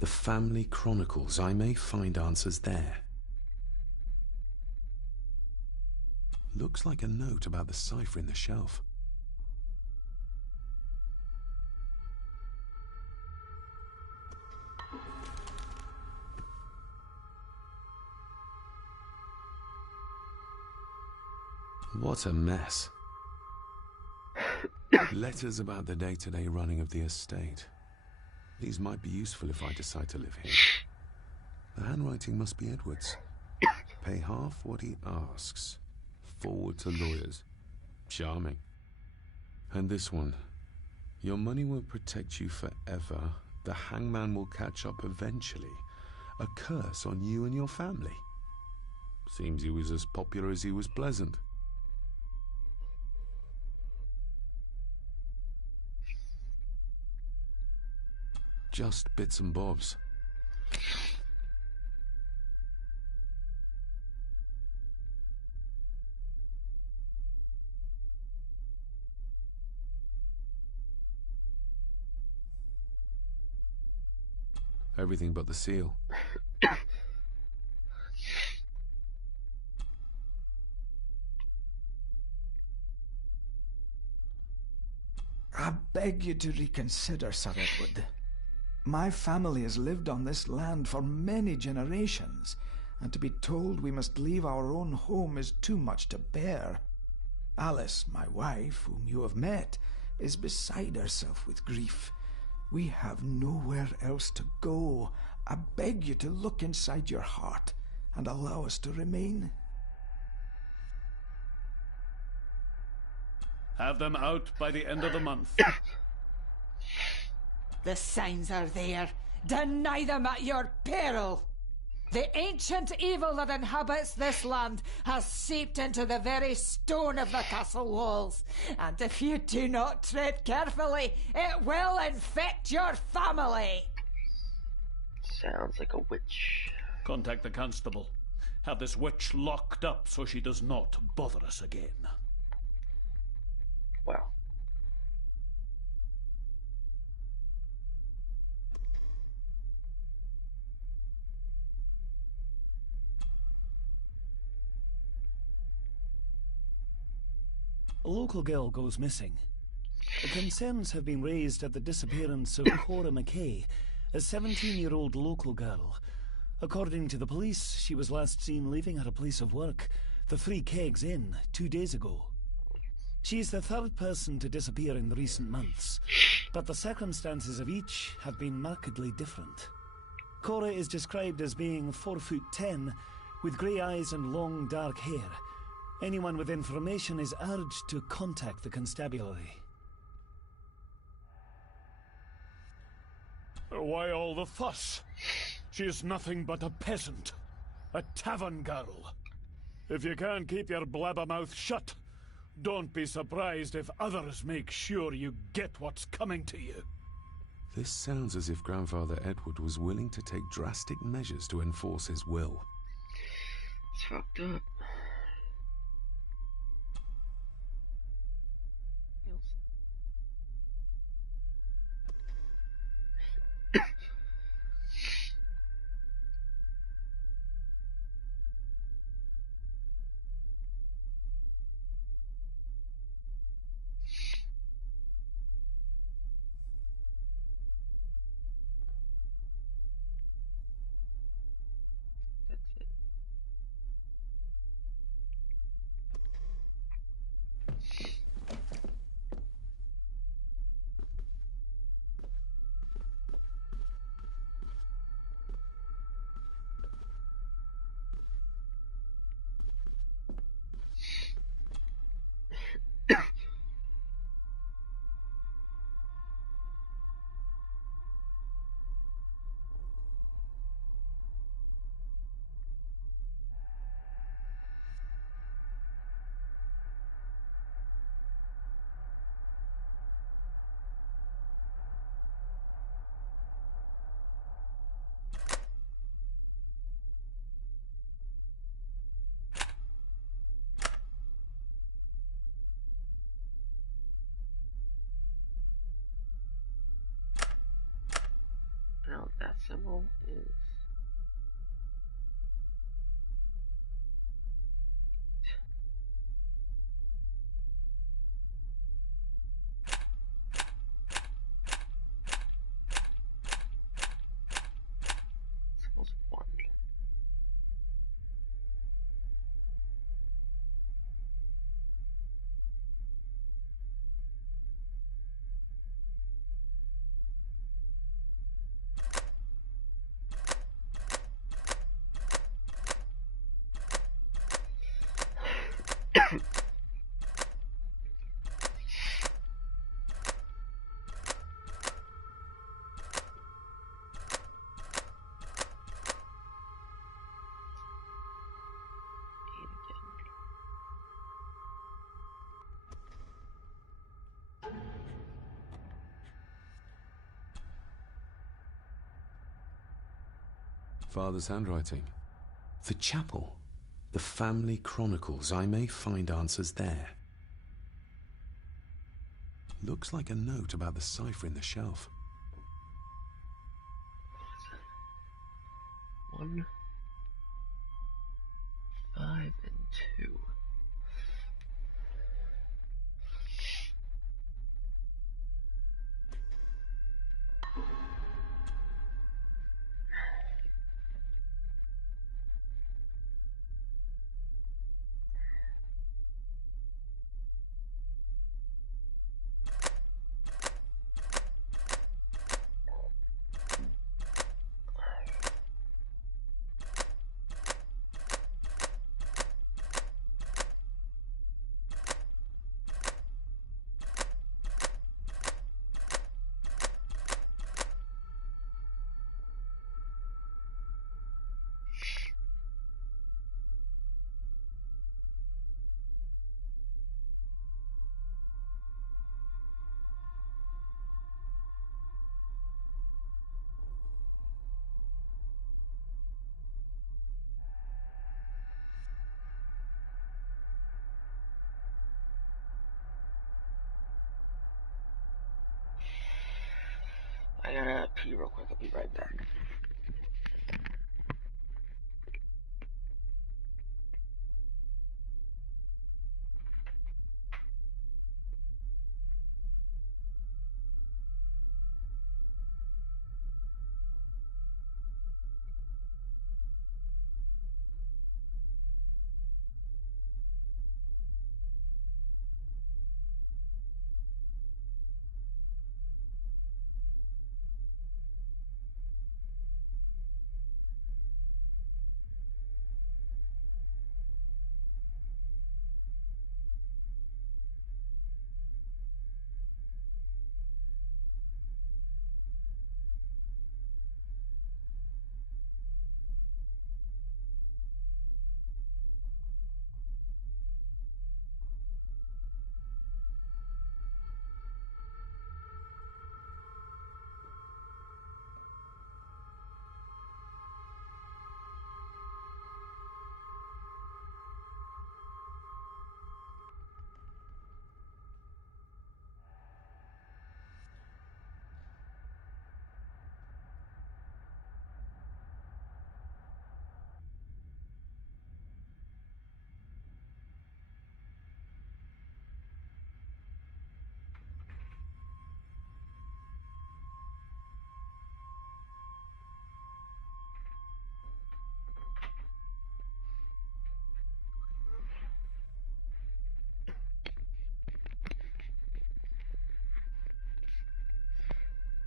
The family chronicles. I may find answers there. Looks like a note about the cipher in the shelf. What a mess. Letters about the day-to-day running of the estate. These might be useful if I decide to live here. The handwriting must be Edward's. Pay half what he asks. Forward to lawyers. Charming. And this one. Your money will protect you forever. The hangman will catch up eventually. A curse on you and your family. Seems he was as popular as he was pleasant. Just bits and bobs. Everything but the seal. I beg you to reconsider, Sir Edward. My family has lived on this land for many generations, and to be told we must leave our own home is too much to bear. Alice, my wife, whom you have met, is beside herself with grief. We have nowhere else to go. I beg you to look inside your heart and allow us to remain. Have them out by the end of the month. The signs are there. Deny them at your peril. The ancient evil that inhabits this land has seeped into the very stone of the castle walls, and if you do not tread carefully, it will infect your family. Sounds like a witch. Contact the constable. Have this witch locked up so she does not bother us again. Wow. A local girl goes missing. Concerns have been raised at the disappearance of Cora McKay, a 17-year-old local girl. According to the police, she was last seen leaving her place of work, the Three Kegs Inn, 2 days ago. She is the third person to disappear in recent months, but the circumstances of each have been markedly different. Cora is described as being 4'10", with grey eyes and long dark hair. Anyone with information is urged to contact the constabulary. Why all the fuss? She is nothing but a peasant. A tavern girl. If you can't keep your blabbermouth shut, don't be surprised if others make sure you get what's coming to you. This sounds as if Grandfather Edward was willing to take drastic measures to enforce his will. It's fucked up. Now that symbol is symbol's 1. Father's handwriting. The chapel. The family chronicles. I may find answers there. Looks like a note about the cipher in the shelf. 1, 5, and 2. I gotta pee real quick, I'll be right back.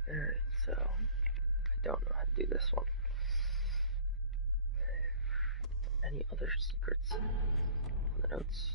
Alright, so I don't know how to do this one. Any other secrets on the notes?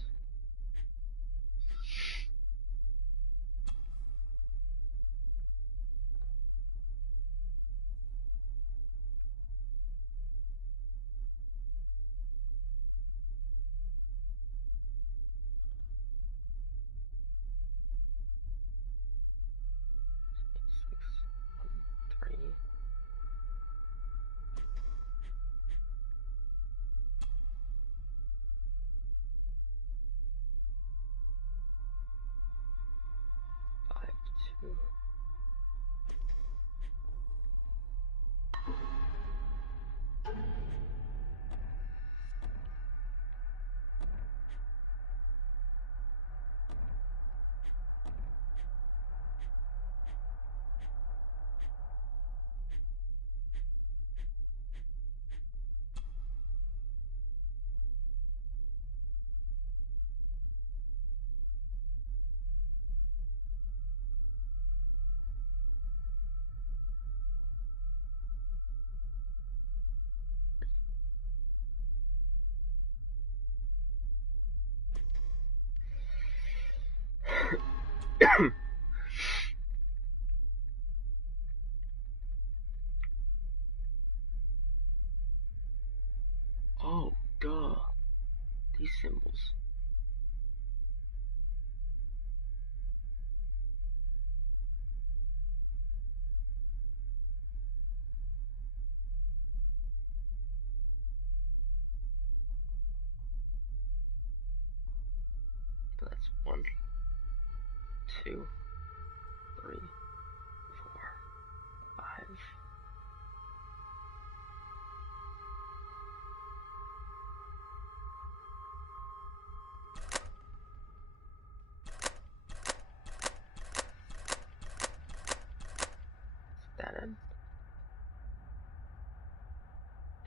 Oh, duh. These symbols. That's 1, 2, 3, 4, 5.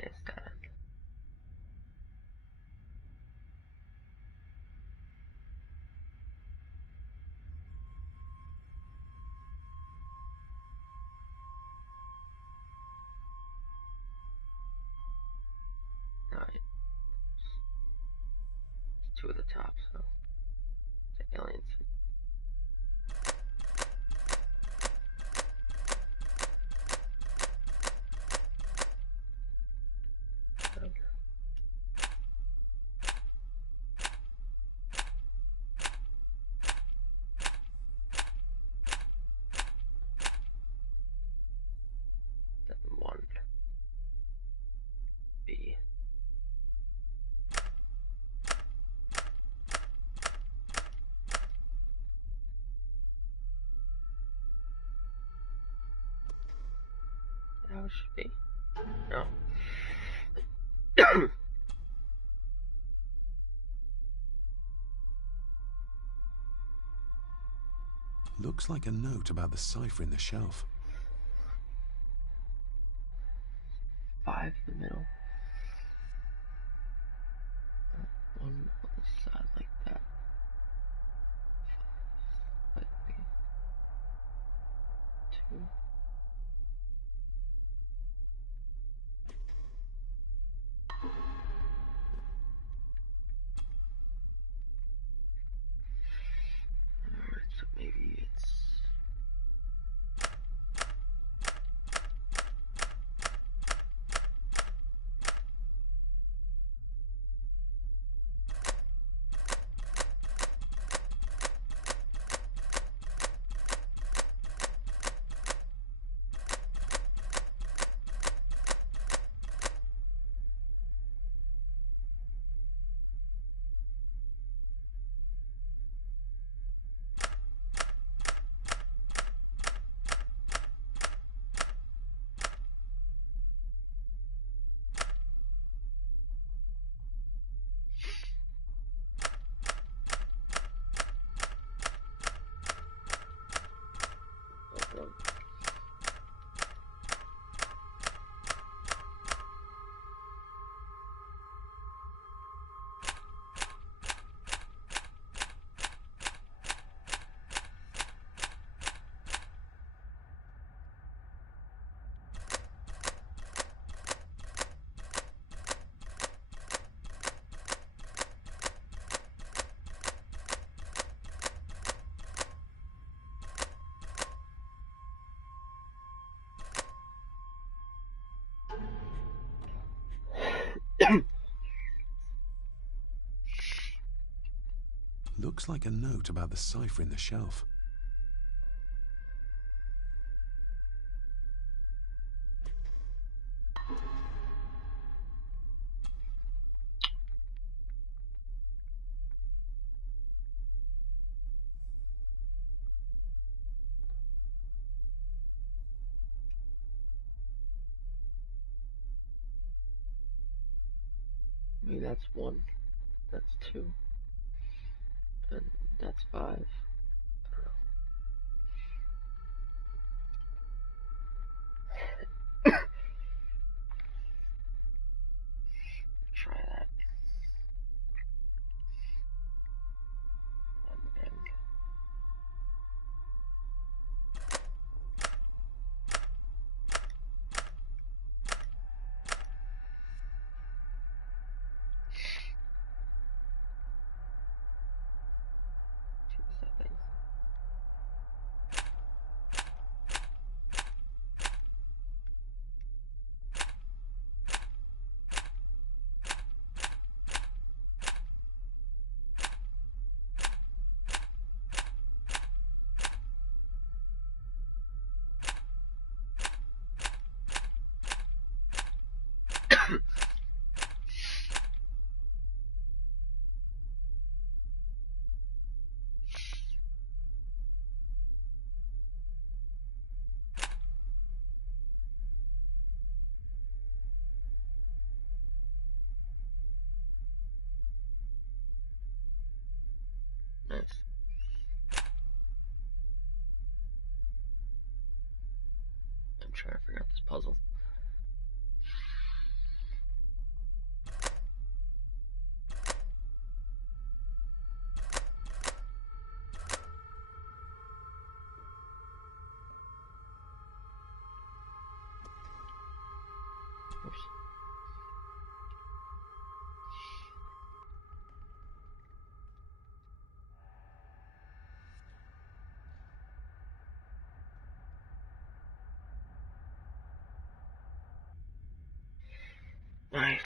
it's done. Alright. Two at the top, so the aliens. One B. How it should be. No. Looks like a note about the cipher in the shelf. 5 in the middle. One on the side like that. 5, like 2. Alright, so maybe it's Looks like a note about the cipher in the shelf. maybe that's 1. That's 2. And that's 5. Try that. 1 and nice. I'm trying to figure out this puzzle. Oops. Nice.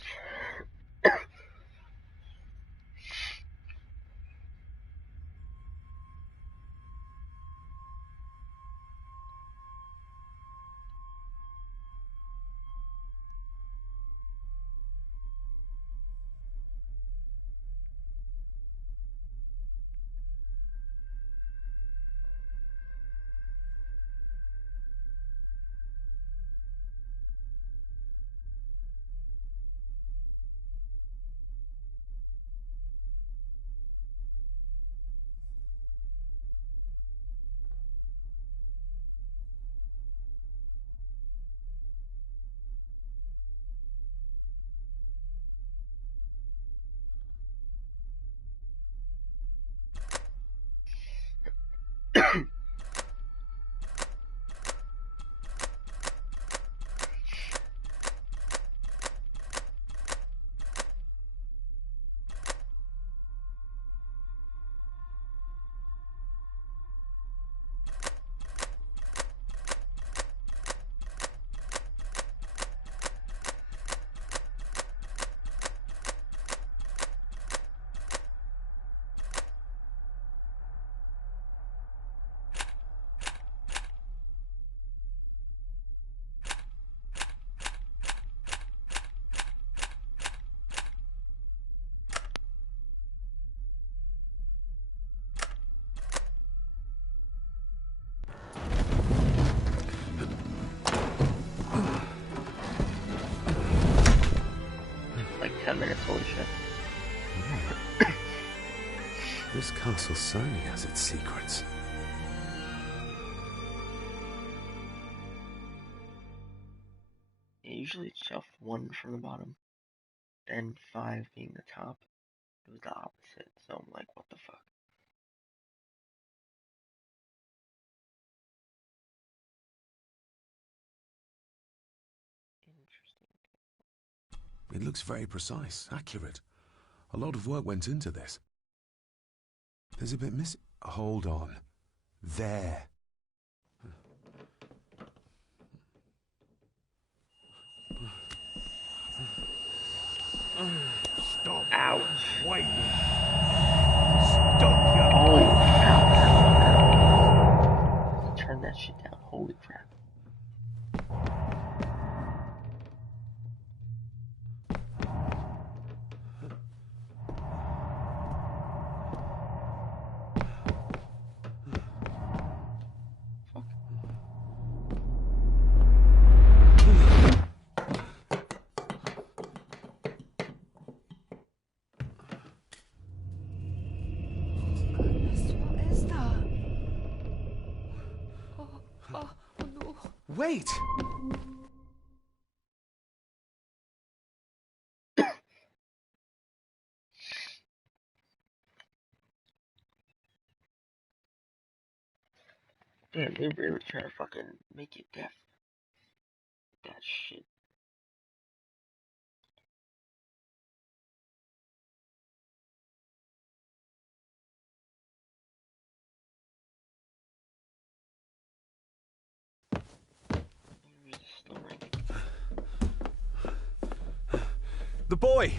Like 10 minutes, holy shit. This castle certainly has its secrets. Yeah, usually it's shelf 1 from the bottom, then 5 being the top. It was the opposite, so I'm like, what the fuck? Interesting. It looks very precise, accurate. A lot of work went into this. There's a bit missing. Hold on. There. Stop. Ouch. Wait. Stop your... Oh, ow. Turn that shit down. Holy crap. Wait! Damn, they really try to fucking make you deaf. That shit. The boy!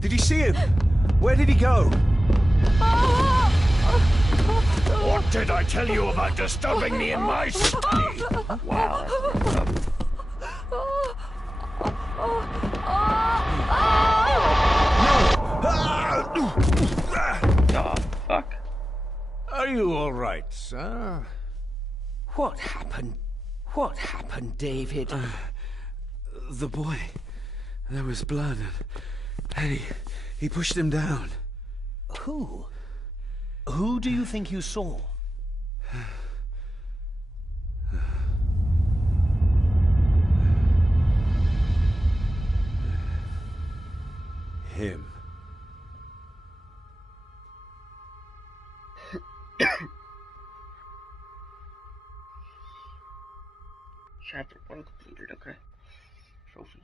Did you see him? Where did he go? What did I tell you about disturbing me in my study? Wow, that's up. Oh, fuck. Are you all right, sir? What happened? What happened, David? The boy. There was blood, and he pushed him down. Who? Who do you think you saw? Him. Chapter 1 completed, okay. Trophy.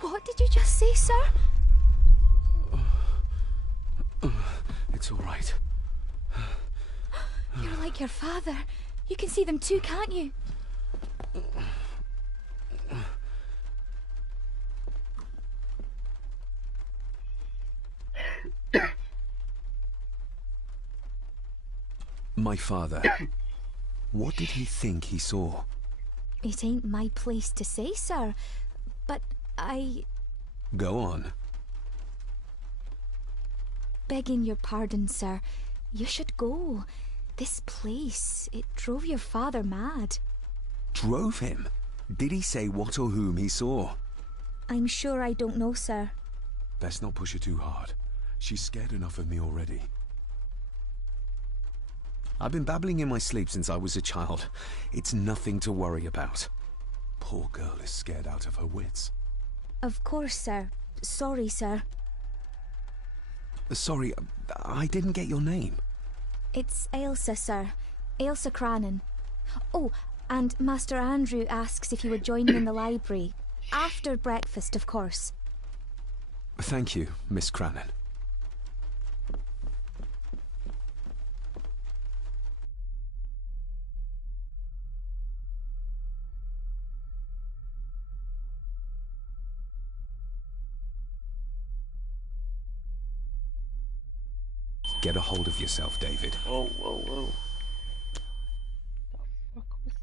What did you just say, sir? It's all right. You're like your father. You can see them too, can't you? My father. What did he think he saw? It ain't my place to say, sir. But I... Go on. Begging your pardon, sir. You should go. This place, it drove your father mad. Drove him? Did he say what or whom he saw? I'm sure I don't know, sir. Best not push her too hard. She's scared enough of me already. I've been babbling in my sleep since I was a child. It's nothing to worry about. Poor girl is scared out of her wits. Of course, sir. Sorry, sir. Sorry, I didn't get your name. It's Ailsa, sir. Ailsa Crannan. Oh, and Master Andrew asks if you would join him in the library. After breakfast, of course. Thank you, Miss Crannan. Get a hold of yourself, David. Whoa, whoa, whoa. The fuck was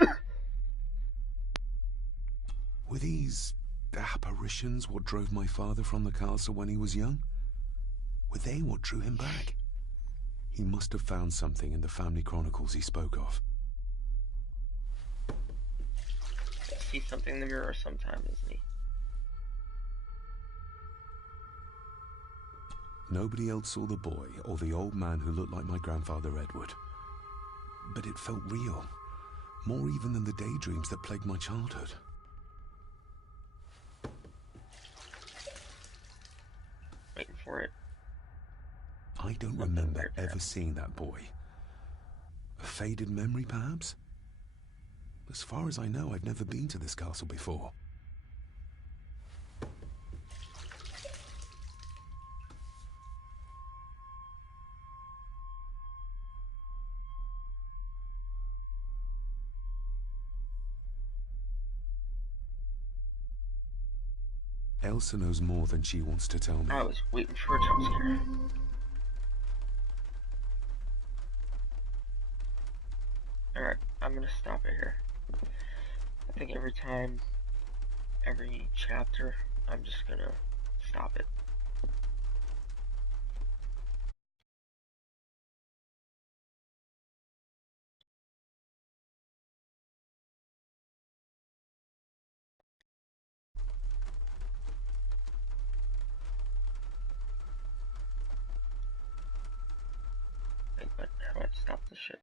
that? Were these apparitions what drove my father from the castle when he was young? Were they what drew him back? He must have found something in the family chronicles he spoke of. See something in the mirror sometime, isn't he? Nobody else saw the boy or the old man who looked like my grandfather Edward. But it felt real, more even than the daydreams that plagued my childhood. Waiting for it. I don't remember ever seeing that boy. A faded memory, perhaps? As far as I know, I've never been to this castle before. Elsa knows more than she wants to tell me. I was waiting for a jump scare. Alright, I'm gonna stop it here. I think every chapter, I'm just gonna stop it. Wait, but how do I stop this shit?